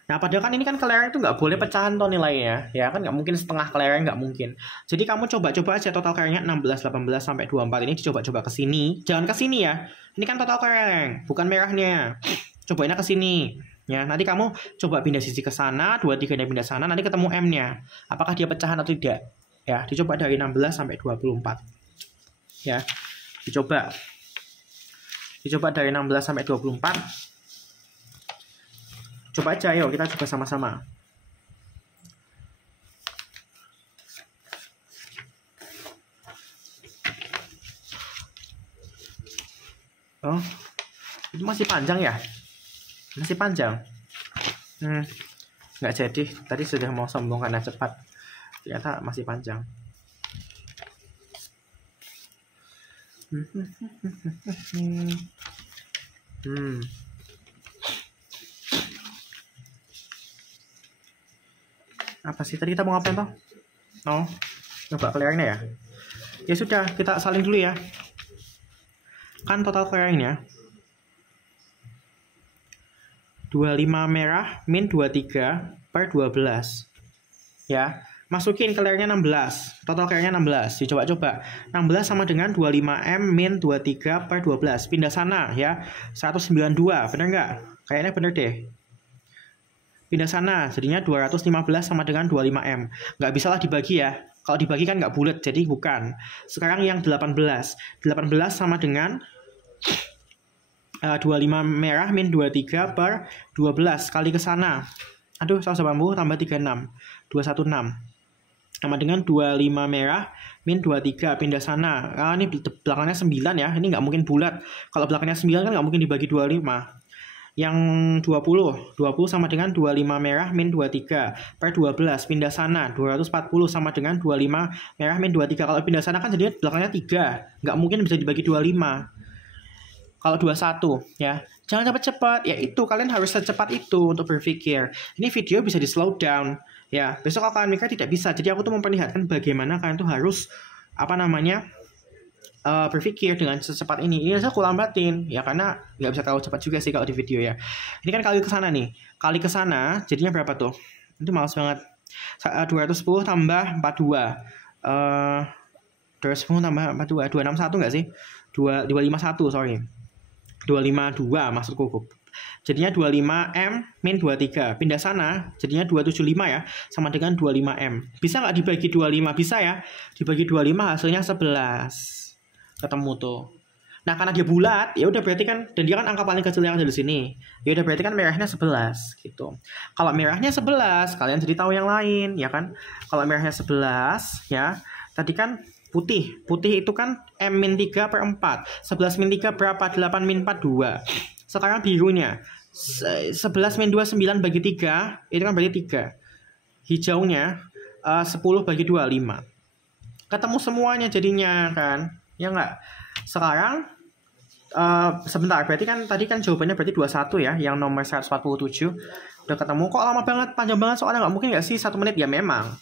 Nah padahal kan ini kan kelereng itu nggak boleh pecahan toh nilainya. Ya kan nggak mungkin setengah kelereng, nggak mungkin. Jadi kamu coba-coba aja total kelerengnya 16, 18, sampai 24. Ini dicoba-coba ke sini. Jangan ke sini ya. Ini kan total kelereng, bukan merahnya. Cobainnya ke sini. Ya, nanti kamu coba pindah sisi ke sana, 23-nya pindah sana, nanti ketemu M-nya. Apakah dia pecahan atau tidak? Ya, dicoba dari 16 sampai 24. Ya, dicoba. Dicoba dari 16 sampai 24. Coba aja, yuk kita coba sama-sama. Oh, itu masih panjang ya? Masih panjang. Nggak jadi. Tadi sudah mau sombong karena cepat. Ternyata masih panjang. Apa sih tadi kita mau ngapain toh? Oh, coba kelerengnya ya. Ya sudah, kita salin dulu ya. Kan total kelerengnya 25 merah min 23 per 12. Ya, masukin kelerengnya 16. Total kelerengnya 16. Dicoba-coba. 16 sama dengan 25M min 23 per 12. Pindah sana ya. 192. Bener nggak? Kayaknya bener deh. Pindah sana. Jadinya 215 sama dengan 25M. Nggak bisa lah dibagi ya. Kalau dibagi kan nggak bulat. Jadi bukan. Sekarang yang 18. 18 sama dengan 25 merah min 23 per 12 kali ke sana. Aduh, saus bambu tambah 36. 216. Sama dengan 25 merah min 23 pindah sana. Ini belakangnya 9 ya. Ini nggak mungkin bulat. Kalau belakangnya 9 kan nggak mungkin dibagi 25. Yang 20 sama dengan 25 merah min 23 per 12 pindah sana. 240 sama dengan 25 merah min 23. Kalau pindah sana kan jadinya belakangnya 3. Nggak mungkin bisa dibagi 25. Kalau 21 ya. Jangan cepat-cepat. Ya itu kalian harus secepat itu untuk berpikir. Ini video bisa di slow down ya. Besok kalau kalian mikir tidak bisa. Jadi aku tuh memperlihatkan bagaimana kalian tuh harus berpikir dengan secepat ini. Ini saya aku lambatin ya karena nggak bisa terlalu cepat juga sih kalau di video ya. Ini kan kali ke sana nih. Kali ke sana jadinya berapa tuh? Itu males banget. 210 tambah 42. 210 tambah 42. 261 nggak sih? 251 sorry. 252 maksudku. jadinya 25M min 23. Pindah sana, jadinya 275 ya, sama dengan 25M. Bisa nggak dibagi 25? Bisa ya, dibagi 25 hasilnya 11. Ketemu tuh. Nah, karena dia bulat, ya udah berarti kan, dan dia kan angka paling kecil yang ada di sini. Ya udah berarti kan merahnya 11 gitu. Kalau merahnya 11, kalian jadi tahu yang lain, ya kan? Kalau merahnya 11, ya. Tadi kan putih. Putih itu kan M-3 per 4. 11 min 3 berapa? 8 min 4, 2. Sekarang birunya. 11 min 2, 9 bagi 3. Itu kan berarti 3. Hijaunya 10 bagi 2, 5. Ketemu semuanya jadinya kan. Ya enggak? Sekarang sebentar, berarti kan tadi kan jawabannya berarti 21 ya, yang nomor 147. Udah ketemu, kok lama banget, panjang banget soalnya, nggak mungkin nggak sih 1 menit? Ya memang.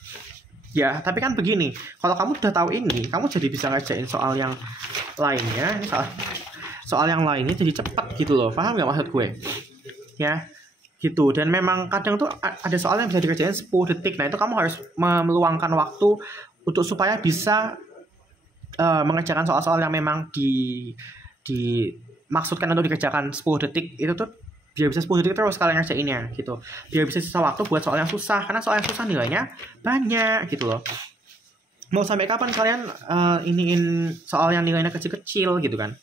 Ya, tapi kan begini, kalau kamu udah tahu ini, kamu jadi bisa ngerjain soal yang lainnya, soal yang lainnya jadi cepat gitu loh, paham nggak maksud gue? Ya, gitu. Dan memang kadang tuh ada soal yang bisa dikerjain 10 detik, nah itu kamu harus meluangkan waktu untuk supaya bisa mengerjakan soal-soal yang memang dimaksudkan untuk dikerjakan 10 detik itu tuh biar bisa 10 detik terus kalian ngerjainnya gitu. Biar bisa sisa waktu buat soal yang susah, karena soal yang susah nilainya banyak gitu loh. Mau sampai kapan kalian iniin soal yang nilainya kecil-kecil gitu kan?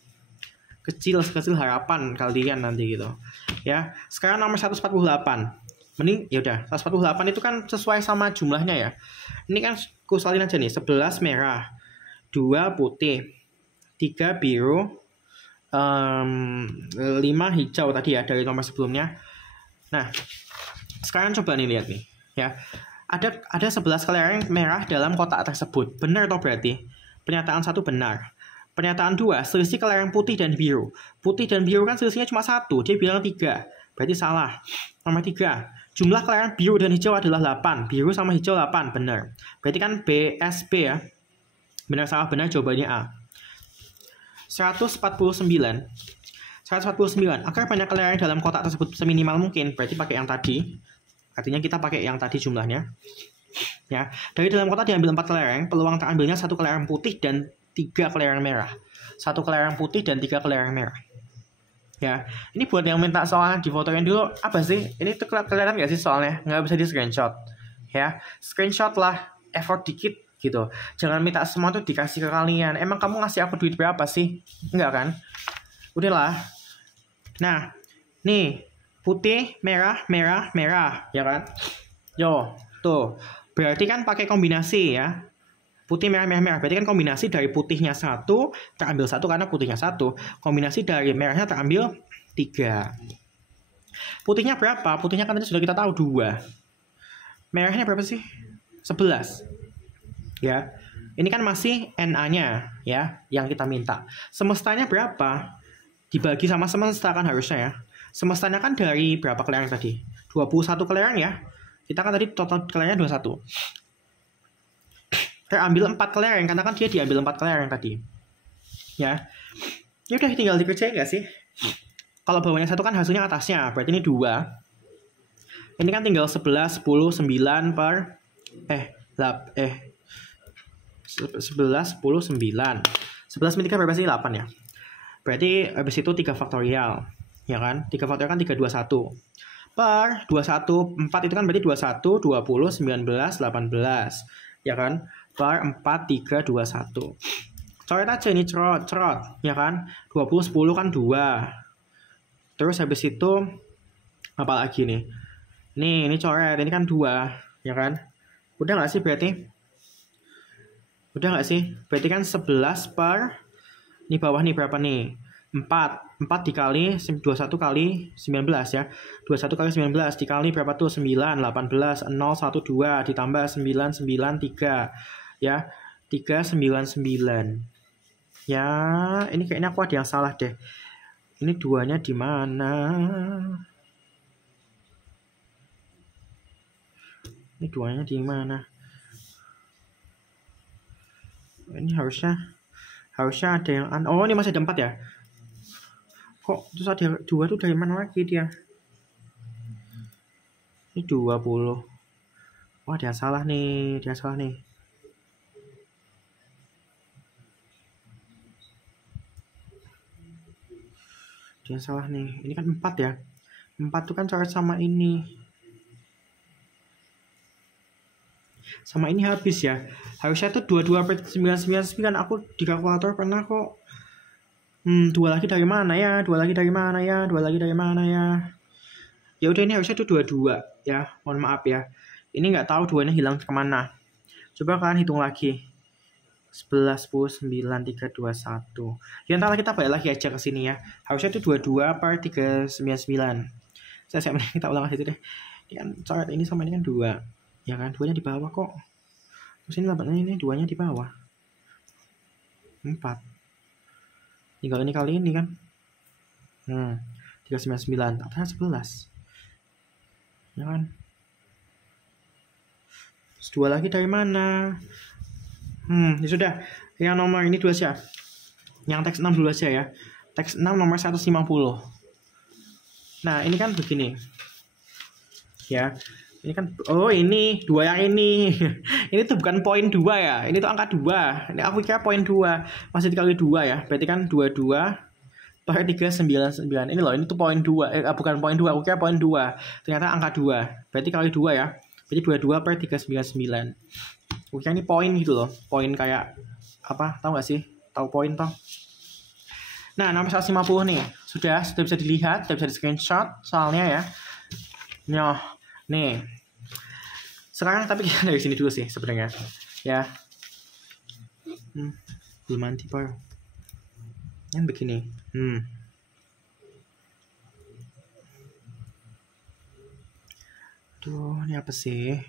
Kecil harapan kalian nanti gitu. Ya, sekarang nomor 148. Mending ya udah, 148 itu kan sesuai sama jumlahnya ya. Ini kan kusalin aja nih, 11 merah, 2 putih, 3 biru, 5 hijau tadi ya dari nomor sebelumnya. Nah, sekarang coba nih lihat nih ya. Ada 11 kelereng merah dalam kotak tersebut. Benar toh berarti? Pernyataan 1 benar. Pernyataan 2, selisih kelereng putih dan biru. Putih dan biru kan selisihnya cuma 1, dia bilang 3. Berarti salah. Nomor 3, jumlah kelereng biru dan hijau adalah 8. Biru sama hijau 8, benar. Berarti kan BSB ya. Benar salah benar jawabannya A. 149. Agar banyak kelereng dalam kotak tersebut seminimal mungkin, berarti pakai yang tadi. Artinya kita pakai yang tadi jumlahnya. Ya, dari dalam kotak diambil 4 kelereng, peluang terambilnya 1 kelereng putih dan 3 kelereng merah. 1 kelereng putih dan 3 kelereng merah. Ya, ini buat yang minta soalnya difotoin dulu. Apa sih? Ini tuh kelihatan nggak sih soalnya? Nggak bisa di screenshot. Ya, screenshot lah, effort dikit gitu. Jangan minta semua tuh dikasih ke kalian. Emang kamu ngasih aku duit berapa sih? Enggak kan? Udahlah. Nah, nih putih, merah, ya kan? Yo, tuh. Berarti kan pakai kombinasi ya. Putih, merah. Berarti kan kombinasi dari putihnya 1 terambil 1 karena putihnya 1. Kombinasi dari merahnya terambil 3. Putihnya berapa? Putihnya kan tadi sudah kita tahu 2. Merahnya berapa sih? 11. Ya, ini kan masih NA-nya ya, yang kita minta. Semestanya berapa? Dibagi sama semesta kan harusnya ya. Semestanya kan dari berapa kelereng tadi? 21 kelereng ya. Kita kan tadi total kelerengnya 21. Terambil 4 kelereng, karena kan dia diambil 4 kelereng tadi. Ya. Ini udah tinggal dikerjain nggak sih? Kalau bawahnya 1 kan hasilnya atasnya, berarti ini 2. Ini kan tinggal 11, 10, 9 per 11, 10, 9. 11 min 3 berapa sih? 8 ya. Berarti habis itu 3 faktorial. Ya kan? 3 faktorial kan 321. Per 21, 4 itu kan berarti 21, 20, 19, 18. Ya kan? Per 4, 3, 21. Coret aja ini, cerot. Ya kan? 20, 10 kan 2. Terus habis itu, apa lagi nih? Ini coret. Ini kan 2. Ya kan? Udah nggak sih berarti? Udah nggak sih? Berarti kan 11 per, ini bawah nih berapa nih? 4 dikali 21 kali 19 ya. 21 kali 19 dikali berapa tuh? 9, 18, 0, 1, 2 ditambah 9, 9, 3 ya. 3, 9, 9 ya. Ini kayaknya aku ada yang salah deh. Ini 2-nya di mana? Ini 2-nya di mana? Ini harusnya ada yang oh, ini masih ada 4 ya. Kok terus ada 2 tuh dari mana lagi dia? Ini 20. Wah, dia salah nih. Dia salah nih. Ini kan 4 ya. 4 itu kan coret sama ini. Sama ini habis ya. Harusnya itu 22/999. Aku di kalkulator pernah kok. 2 lagi dari mana ya? 2 lagi dari mana ya? 2 lagi dari mana ya? Ya udah, ini harusnya itu 22 ya. Mohon maaf ya. Ini nggak tahu 2-nya hilang kemana. Coba kalian hitung lagi. 11, 10, 9, 3, 2, 1. Ya ntar kita balik lagi aja ke sini ya. Harusnya itu 22/399. Saya kita ulang aja deh. Ini kan coret ini sama ini kan 2. Ya kan, 2-nya di bawah kok. Terus ini lambatnya ini 2-nya di bawah. 4. Tinggal ini kali ini kan. 399. Atasnya 11. Ya kan. Terus 2 lagi dari mana? Ya sudah. Yang nomor ini dulu aja. Yang teks 6 dulu aja ya. Teks 6 nomor 150. Nah, ini kan begini. Ya. Ini kan, ini 2 yang ini. Ini tuh bukan poin 2 ya. Ini tuh angka 2. Ini aku kira poin 2. Masih dikali 2 ya. Berarti kan 22/399. Ini loh, ini tuh poin 2. Bukan poin 2. Aku kira poin 2. Ternyata angka 2. Berarti kali 2 ya. Berarti 22/399. Aku kira ini poin gitu loh. Poin kayak apa? Tahu nggak sih? Tahu poin toh? Nah, nomor 150 nih. Sudah bisa dilihat, sudah bisa di screenshot soalnya ya. Nih. Sekarang tapi kita dari sini dulu sih sebenarnya. Ya. Belum anti par. Yang begini. Tuh, ini apa sih?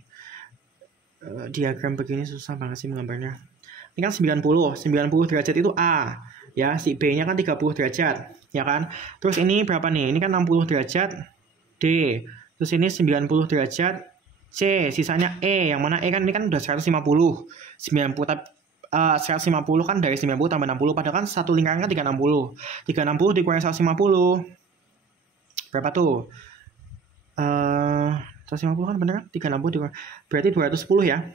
Diagram begini susah banget sih menggambarnya. Ini kan 90 derajat itu A. Ya, si B-nya kan 30 derajat. Ya kan? Terus ini berapa nih? Ini kan 60 derajat D. Terus ini 90 derajat C, sisanya E, yang mana E kan ini kan udah 150, 90, tapi 150 kan dari 90 tambah 60, padahal kan satu lingkaran kan 360. 360 dikurangi 150. Berapa tuh? 150 kan bener kan? 360 dikurangi. Berarti 210 ya.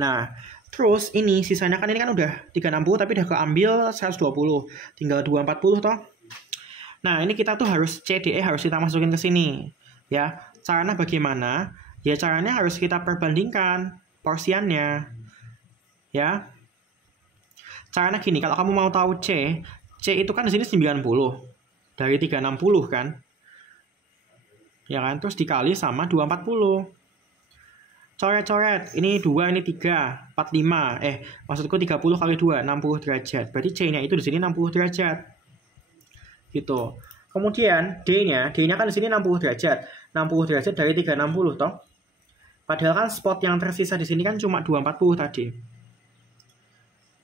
Nah, terus ini sisanya kan ini kan udah 360 tapi udah keambil 120. Tinggal 240 toh. Nah, ini kita tuh harus CDE harus kita masukin ke sini. Ya, caranya bagaimana? Ya, caranya harus kita perbandingkan porsiannya. Ya. Caranya gini, kalau kamu mau tahu C itu kan di sini 90 dari 360 kan? Ya kan? Terus dikali sama 240. Coret-coret. Ini 2, ini 3, 45. Maksudku 30 kali 2, 60 derajat. Berarti C-nya itu di sini 60 derajat. Gitu. Kemudian D-nya kan di sini 60 derajat. 60 derajat dari 360 toh. Padahal kan spot yang tersisa di sini kan cuma 240 tadi.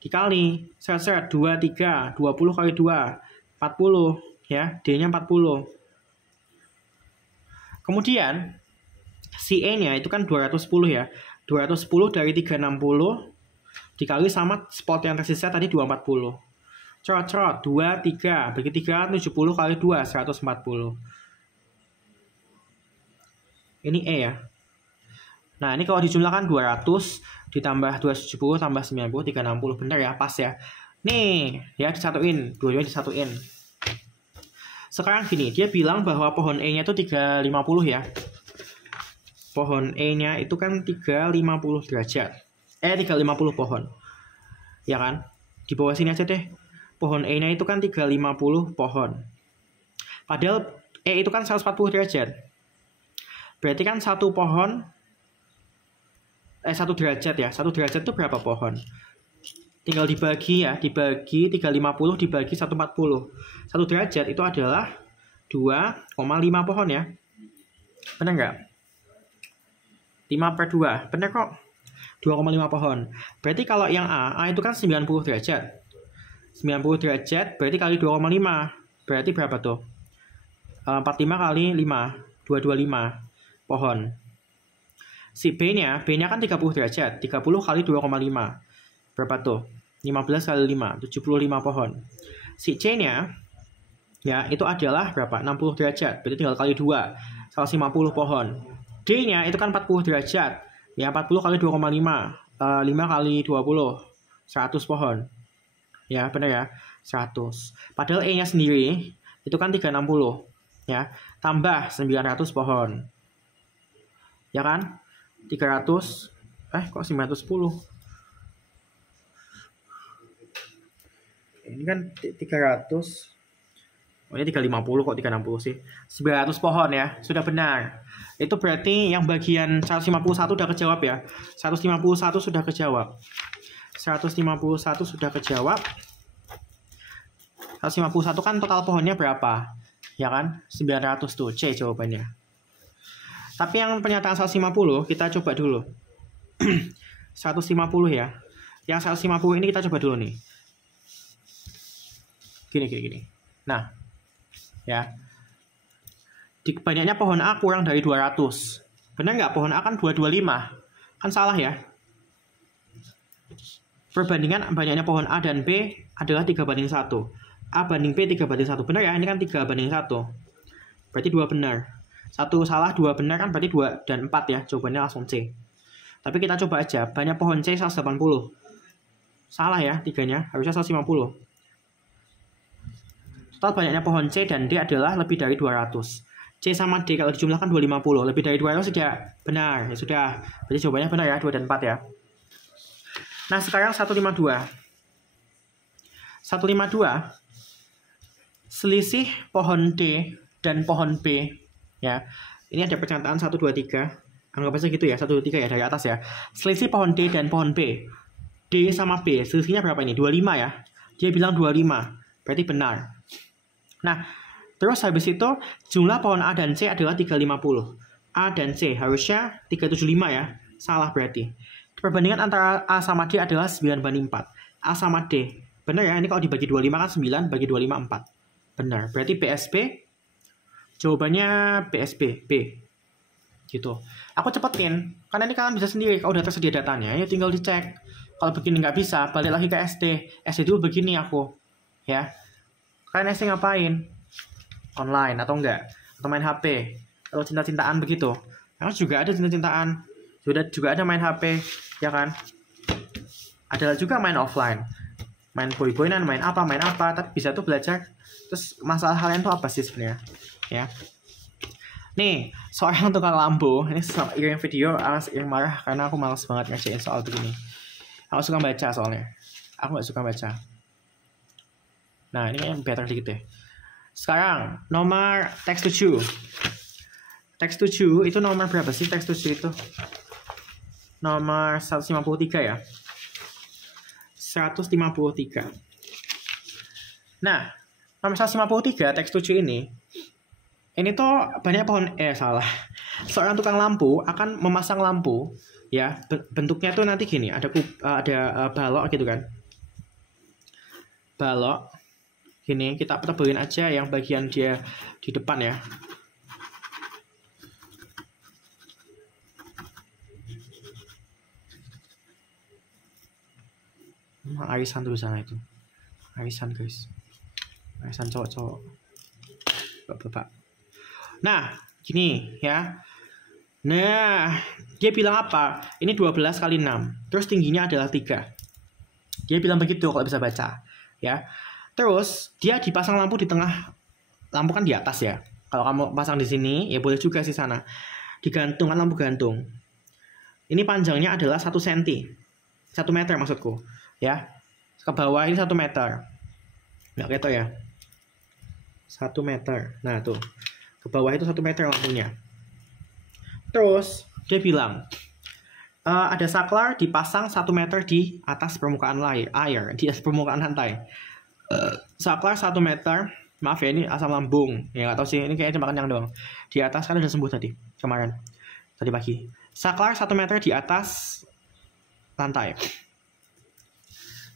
Dikali seret 2 3, 20 kali 2, 40 ya, D-nya 40. Kemudian si E-nya itu kan 210 ya. 210 dari 360 dikali sama spot yang tersisa tadi 240. Cerot 2 3 bagi 3 70 kali 2 140. Ini E ya. Nah, ini kalau dijumlahkan 200 ditambah 270 tambah 90 360. Benar ya, pas ya. Nih, ya disatuin, dua-duanya disatuin. Sekarang gini, dia bilang bahwa pohon E-nya itu 350 ya. Pohon E-nya itu kan 350 derajat. 350 pohon. Ya kan? Di bawah sini aja deh. Pohon E-nya itu kan 350 pohon. Padahal E itu kan 140 derajat. Berarti kan satu pohon 1 derajat ya. 1 derajat itu berapa pohon? Tinggal dibagi ya, dibagi 350 dibagi 140. 1 derajat itu adalah 2,5 pohon ya. Benar nggak? 5/2. Benar kok. 2,5 pohon. Berarti kalau yang A itu kan 90 derajat. 90 derajat berarti kali 2,5. Berarti berapa tuh? 45 kali 5. 225 pohon. Si B-nya kan 30 derajat. 30 kali 2,5. Berapa tuh? 15 kali 5. 75 pohon. Si C-nya ya itu adalah berapa? 60 derajat. Berarti tinggal kali 2. 150 pohon. D-nya itu kan 40 derajat. Ya 40 kali 2,5. 5 kali 20. 100 pohon. Ya benar ya. 100. Padahal E-nya sendiri itu kan 360. ya, tambah 900 pohon. Ya kan? 300 kok 910? Ini kan 300. Oh, ini 350 kok 360 sih. 900 pohon ya, sudah benar. Itu berarti yang bagian 151 sudah kejawab ya. 151 sudah kejawab. 151 sudah kejawab. 151 kan total pohonnya berapa? Ya kan? 900 tuh, C jawabannya. Tapi yang pernyataan 150 kita coba dulu. 150 ya. Yang 150 ini kita coba dulu nih. Gini. Nah, ya. Banyaknya pohon A kurang dari 200. Benar nggak? Pohon A kan 225. Kan salah ya? Perbandingan banyaknya pohon A dan B adalah 3:1. A banding B 3:1. Benar ya? Ini kan 3:1. Berarti 2 benar. 1 salah, 2 benar kan berarti 2 dan 4 ya. Jawabannya langsung C. Tapi kita coba aja. Banyak pohon C 180. Salah ya 3-nya. Harusnya 150. Total banyaknya pohon C dan D adalah lebih dari 200. C sama D kalau dijumlahkan 250. Lebih dari 200 tidak benar. Ya sudah. Berarti jawabannya benar ya. 2 dan 4 ya. Nah sekarang 152. 152. Selisih pohon D dan pohon B. Ya, ini ada pernyataan 1, 2, 3. Anggap aja gitu ya, 1, 2, 3 ya dari atas ya. Selisih pohon D dan pohon B. D sama B, selisihnya berapa ini? 25 ya. Dia bilang 25, berarti benar. Nah, terus habis itu jumlah pohon A dan C adalah 350. A dan C harusnya 375 ya. Salah berarti. Perbandingan antara A sama D adalah 9:4. A sama D. Benar ya, ini kalau dibagi 25 kan 9, bagi 25, 4. Benar, berarti PSB. Jawabannya PSB, B. Gitu. Aku cepetin, karena ini kalian bisa sendiri kalau udah tersedia datanya. Ya tinggal dicek. Kalau begini nggak bisa, balik lagi ke SD. SD dulu begini aku. Ya. Kalian SD ngapain? Online atau enggak? Atau main HP? Atau cinta-cintaan begitu? Karena juga ada cinta-cintaan. Juga ada main HP, ya kan? Ada juga main offline. Main boy-boyan, main apa, tapi bisa tuh belajar. Terus masalah kalian tuh apa sih sebenarnya? Ya. Nih, seorang tukang lampu. Ini iring video, iring marah karena aku malas banget ngerjain soal begini. Aku suka baca soalnya. Aku nggak suka baca. Nah, ini yang better dikit deh. Sekarang, nomor teks 7. Teks 7 itu nomor berapa sih teks 7 itu? Nomor 153 ya. 153. Nah, nomor 153 teks 7 ini tuh banyak pohon salah. Seorang tukang lampu akan memasang lampu ya, bentuknya tuh nanti gini, ada balok gitu kan. Balok gini, kita tebelin aja yang bagian dia di depan ya. Arisan tuh sana itu. Arisan guys. Arisan cowok-cowok. Bapak-bapak. Nah, gini ya. Nah, dia bilang apa? Ini 12 kali 6. Terus tingginya adalah 3. Dia bilang begitu kalau bisa baca. Ya. Terus, dia dipasang lampu di tengah. Lampu kan di atas ya. Kalau kamu pasang di sini, ya boleh juga sih sana. Digantung, kan lampu gantung. Ini panjangnya adalah 1 cm. 1 meter maksudku. Ya. Ke bawah ini 1 meter. Nggak keto ya. 1 meter. Nah, tuh. Ke bawah itu 1 meter lampunya. Terus dia bilang ada saklar dipasang 1 meter di atas permukaan air, di atas permukaan lantai. Saklar 1 meter, maaf ya ini asam lambung, ya nggak tahu sih ini kayaknya cuma kenyang doang. Di atas kan udah sembuh tadi pagi. Saklar 1 meter di atas lantai.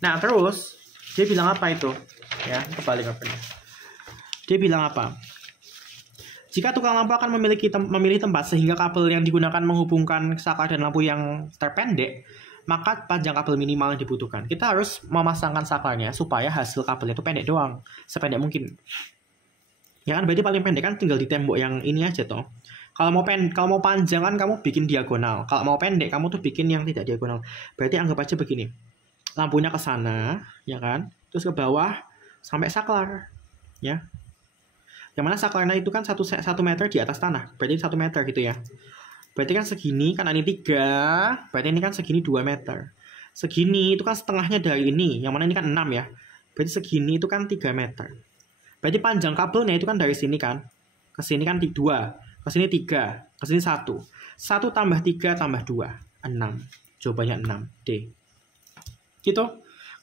Nah terus dia bilang apa itu? Ya kebalik apa nih? Dia bilang apa? Jika tukang lampu akan memilih tempat sehingga kabel yang digunakan menghubungkan saklar dan lampu yang terpendek, maka panjang kabel minimal yang dibutuhkan. Kita harus memasangkan saklarnya supaya hasil kabelnya itu pendek doang, sependek mungkin. Ya kan, berarti paling pendek kan tinggal di tembok yang ini aja toh. Kalau mau panjang kan kamu bikin diagonal. Kalau mau pendek kamu tuh bikin yang tidak diagonal. Berarti anggap aja begini. Lampunya ke sana, ya kan? Terus ke bawah sampai saklar, ya. Yang mana saklarnya itu kan 1 meter di atas tanah. Berarti 1 meter gitu ya. Berarti kan segini, kan ini 3. Berarti ini kan segini 2 meter. Segini itu kan setengahnya dari ini. Yang mana ini kan 6 ya. Berarti segini itu kan 3 meter. Berarti panjang kabelnya itu kan dari sini kan. Ke sini kan 2. Ke sini 3. Ke sini 1. 1 tambah 3 tambah 2. 6. Jawabannya 6. D. Gitu.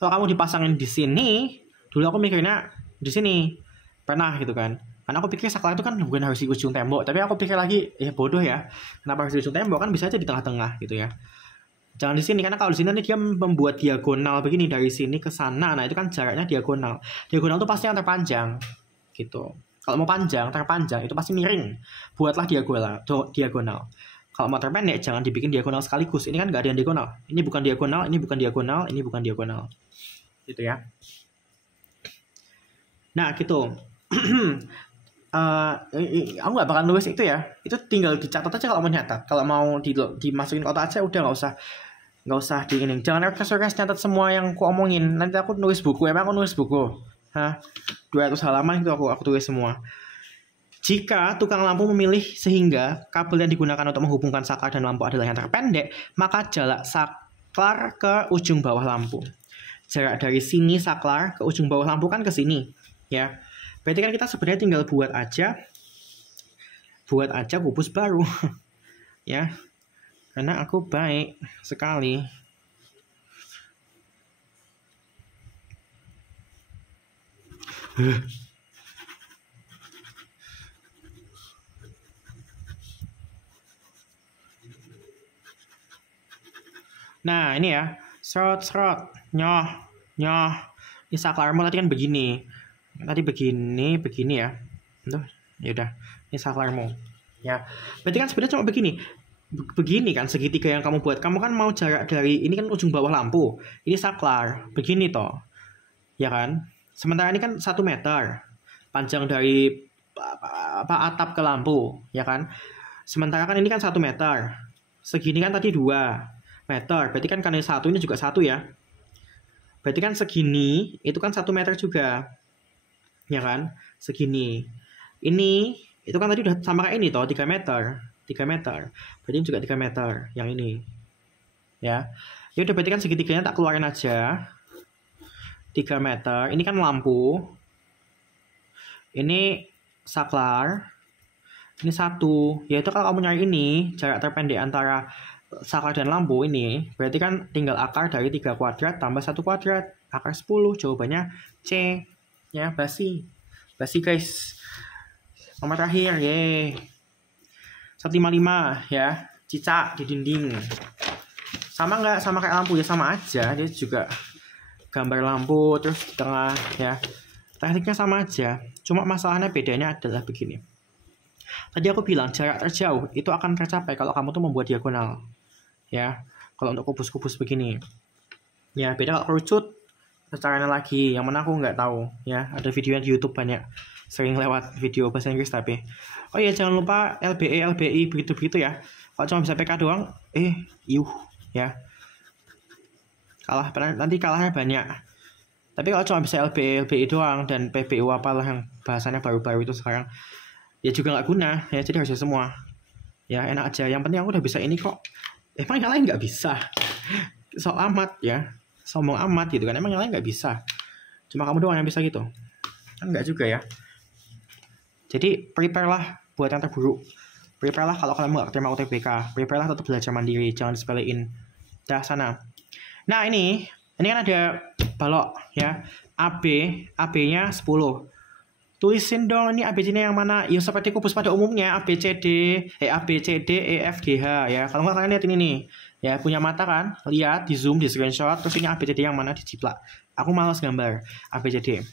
Kalau kamu dipasangin di sini, dulu aku mikirnya di sini. Pernah gitu kan. Karena aku pikir saklar itu kan bukan harus di ujung tembok. Tapi aku pikir lagi, ya bodoh ya. Kenapa harus di ujung tembok? Kan bisa aja di tengah-tengah gitu ya. Jangan di sini, karena kalau di sini nanti dia membuat diagonal begini dari sini ke sana. Nah itu kan jaraknya diagonal. Diagonal itu pasti yang terpanjang gitu. Kalau mau panjang, terpanjang itu pasti miring. Buatlah diagonal. Kalau mau terpendek, jangan dibikin diagonal sekaligus. Ini kan nggak ada yang diagonal. Ini bukan diagonal, ini bukan diagonal, ini bukan diagonal. Gitu ya. Nah gitu. Aku nggak bakal nulis itu ya. Itu tinggal dicatat aja kalau mau nyatat. Kalau mau dimasukin ke otak aja udah nggak usah di ini. Jangan rekas nyatat semua yang aku omongin. Nanti aku nulis buku. Emang aku nulis buku? 200 halaman itu aku tulis semua. Jika tukang lampu memilih sehingga kabel yang digunakan untuk menghubungkan saklar dan lampu adalah yang terpendek, maka jarak saklar ke ujung bawah lampu. Jarak dari sini saklar ke ujung bawah lampu kan ke sini, ya. Berarti kan kita sebenarnya tinggal buat aja kubus baru, ya. Karena aku baik sekali. Nah ini ya, serot, nyoh. Ini saklarmu tadi kan begini. Tadi begini ya. Tuh, yaudah. Ini saklarmu. Ya, berarti kan sebenarnya cuma begini kan segitiga yang kamu buat. Kamu kan mau jarak dari ini kan ujung bawah lampu. Ini saklar, begini toh, ya kan? Sementara ini kan 1 meter panjang dari atap ke lampu, ya kan? Sementara kan ini kan 1 meter. Segini kan tadi 2 meter. Berarti kan karena 1 ini juga 1 ya. Berarti kan segini itu kan 1 meter juga. Ya kan? Segini. Ini itu kan tadi udah sama kayak ini toh, 3 meter. 3 meter. Berarti ini juga 3 meter yang ini. Ya. Ya udah berarti kan segitiganya tak keluarin aja. 3 meter. Ini kan lampu. Ini saklar. Ini 1. Yaitu kalau kamu nyari ini, jarak terpendek antara saklar dan lampu ini, berarti kan tinggal akar dari 3 kuadrat tambah 1 kuadrat. Akar 10. Jawabannya C. Ya, basi guys. Nomor terakhir, ye. 155 ya. Cicak di dinding. Sama nggak? Sama kayak lampu ya, sama aja. Dia juga gambar lampu terus di tengah ya. Tekniknya sama aja. Cuma masalahnya bedanya adalah begini. Tadi aku bilang jarak terjauh itu akan tercapai kalau kamu tuh membuat diagonal. Ya. Kalau untuk kubus-kubus begini. Ya, beda kalau kerucut. Caranya lagi, yang mana aku nggak tahu ya. Ada videonya di YouTube banyak, sering lewat video bahasa Inggris tapi. Oh iya, jangan lupa LBI begitu ya. Kalau cuma bisa PK doang, ya. Nanti kalahnya banyak. Tapi kalau cuma bisa LBI doang dan PBU apalah yang bahasanya baru-baru itu sekarang, ya juga nggak guna ya. Jadi harusnya semua. Ya enak aja. Yang penting aku udah bisa ini kok. Emang yang lain nggak bisa. So amat ya. Sombong amat gitu kan. Emang yang lain nggak bisa. Cuma kamu doang yang bisa gitu. Kan nggak juga ya. Jadi prepare lah buat yang terburuk. Prepare lah kalau kalian nggak terima UTBK. Prepare lah tetap belajar mandiri. Jangan disepelein. Dah sana. Nah ini kan ada balok ya. AB-nya 10. Tulisin dong ini ABC-nya yang mana. Ya seperti kubus pada umumnya. A, B, C, D, E, F, G, H ya. Kalau nggak kalian lihat ini nih. Ya punya mata kan, lihat di zoom, di screenshot, terus ini ABCD yang mana diciplak. Aku malas gambar ABCD.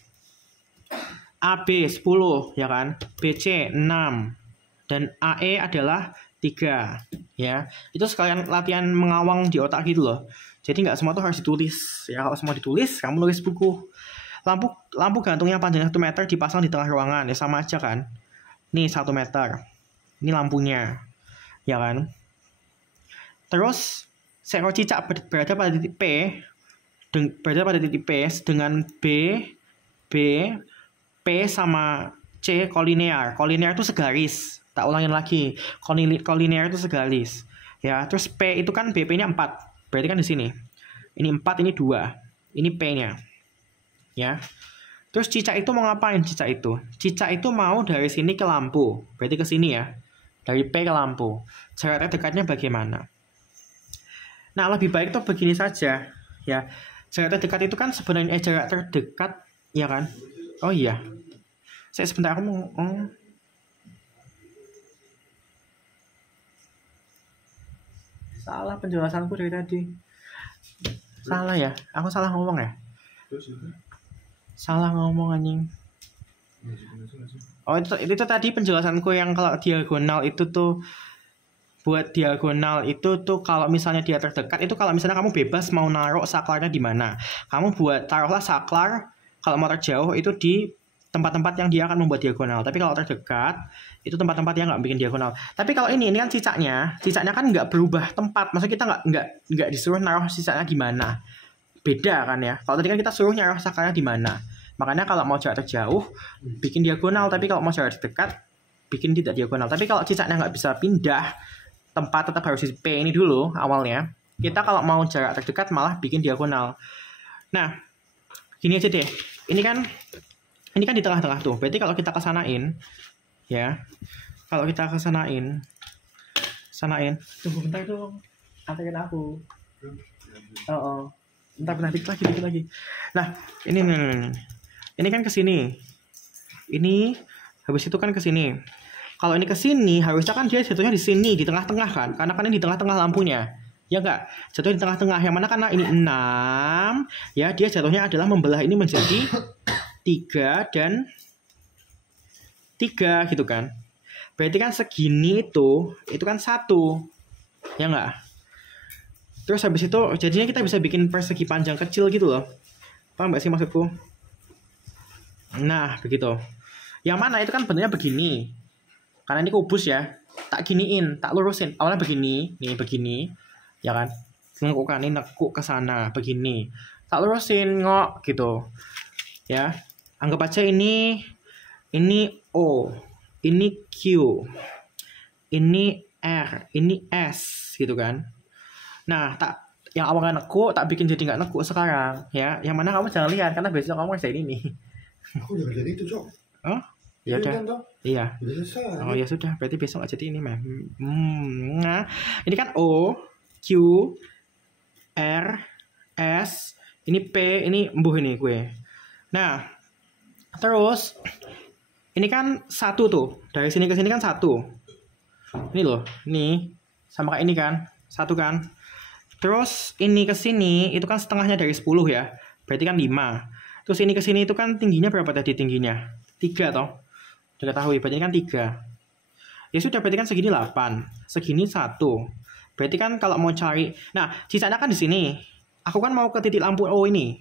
AB 10 ya kan, BC 6 dan AE adalah 3 ya. Itu sekalian latihan mengawang di otak gitu loh. Jadi nggak semua tuh harus ditulis ya. Kalau semua ditulis, kamu nulis buku. Lampu gantungnya panjangnya 1 meter dipasang di tengah ruangan ya, sama aja kan. Nih 1 meter. Ini lampunya. Ya kan? Terus seekor cicak berada pada titik P dengan P sama C kolinear. Kolinear itu segaris. Tak ulangin lagi. Kolinear itu segaris. Ya, terus P itu kan BP-nya 4. Berarti kan di sini. Ini 4, ini 2. Ini P-nya. Ya. Terus cicak itu mau ngapain cicak itu? Cicak itu mau dari sini ke lampu. Berarti ke sini ya. Dari P ke lampu. Jarak terdekatnya bagaimana? Nah, lebih baik tuh begini saja. Ya. Jarak terdekat itu kan sebenarnya jarak terdekat, ya kan? Oh iya. Saya sebentar aku mau salah penjelasanku dari tadi. Salah ya? Aku salah ngomong ya? Salah ngomong anjing. Oh itu tadi penjelasanku yang kalau diagonal itu tuh buat diagonal itu tuh kalau misalnya dia terdekat itu kalau misalnya kamu bebas mau naruh saklarnya di mana. Kamu buat taruhlah saklar kalau mau terjauh itu di tempat-tempat yang dia akan membuat diagonal. Tapi kalau terdekat itu tempat-tempat yang nggak bikin diagonal. Tapi kalau ini kan cicaknya kan nggak berubah tempat. Maksudnya kita nggak disuruh naruh cicaknya gimana. Beda kan ya. Kalau tadi kan kita suruh naruh saklarnya di mana. Makanya kalau mau jarak terjauh bikin diagonal. Tapi kalau mau jarak terdekat bikin tidak diagonal. Tapi kalau cicaknya nggak bisa pindah tempat, tetap harus di P ini dulu awalnya. Kita kalau mau jarak terdekat malah bikin diagonal. Nah, gini aja deh. Ini kan di tengah-tengah tuh. Berarti kalau kita kesanain, ya. Kalau kita kesanain, tunggu bentar dong. Anterin aku. Bentar, dikit lagi. Nah, ini kan ke sini. Ini habis itu kan ke sini. Kalau ini ke sini, harusnya kan dia jatuhnya di sini, di tengah-tengah kan. Karena kan ini di tengah-tengah lampunya. Ya enggak? Jatuhnya di tengah-tengah. Yang mana karena ini 6, ya dia jatuhnya adalah membelah ini menjadi 3 dan 3 gitu kan. Berarti kan segini itu kan 1. Ya enggak? Terus habis itu jadinya kita bisa bikin persegi panjang kecil gitu loh. Paham enggak sih maksudku? Nah, begitu. Yang mana itu kan bentuknya begini. Karena ini kubus ya, tak giniin, tak lurusin. Awalnya begini, nih begini, ya kan? Nekuk ke sana, begini. Tak lurusin ngok gitu. Ya. Anggap aja ini O, ini Q, ini R, ini S gitu kan. Nah, yang awalnya nekuk tak bikin jadi nggak nekuk sekarang, ya. Yang mana kamu jangan lihat karena besok kamu kerjain ini. Aku udah jadi itu, Cok. Oh? Ya udah. Iya. Oh ya sudah, berarti besok nggak jadi ini mah. Nah, ini kan O, Q, R, S, ini P, ini embuh ini gue. Nah, terus ini kan 1 tuh. Dari sini ke sini kan 1. Ini loh, ini sama kayak ini kan, 1 kan. Terus ini ke sini itu kan setengahnya dari 10 ya. Berarti kan 5. Terus ini ke sini itu kan tingginya berapa tadi tingginya? 3 toh. Udah ketahui, berarti kan 3. Ya sudah, berarti kan segini 8. Segini 1. Berarti kan kalau mau cari, nah sisanya kan di sini. Aku kan mau ke titik lampu O ini.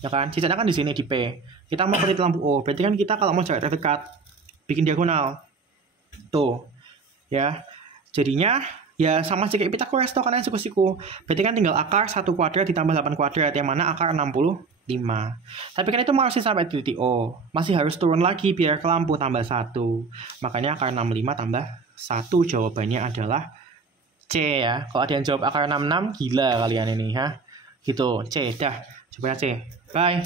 Ya kan, sisanya kan di sini di P. Kita mau ke titik lampu O. Berarti kan kita kalau mau jarak terdekat bikin diagonal. Tuh. Ya. Jadinya ya sama sih kayak Pitagoras toh karena siku-siku. Berarti kan tinggal akar 1 kuadrat ditambah 8 kuadrat yang mana akar 65. Tapi kan itu masih sampai titik O. Masih harus turun lagi biar ke lampu tambah 1. Makanya akar 65 tambah 1 jawabannya adalah C ya. Kalau ada yang jawab akar 66 gila kalian ini ha. Gitu. C dah. Coba C. Bye.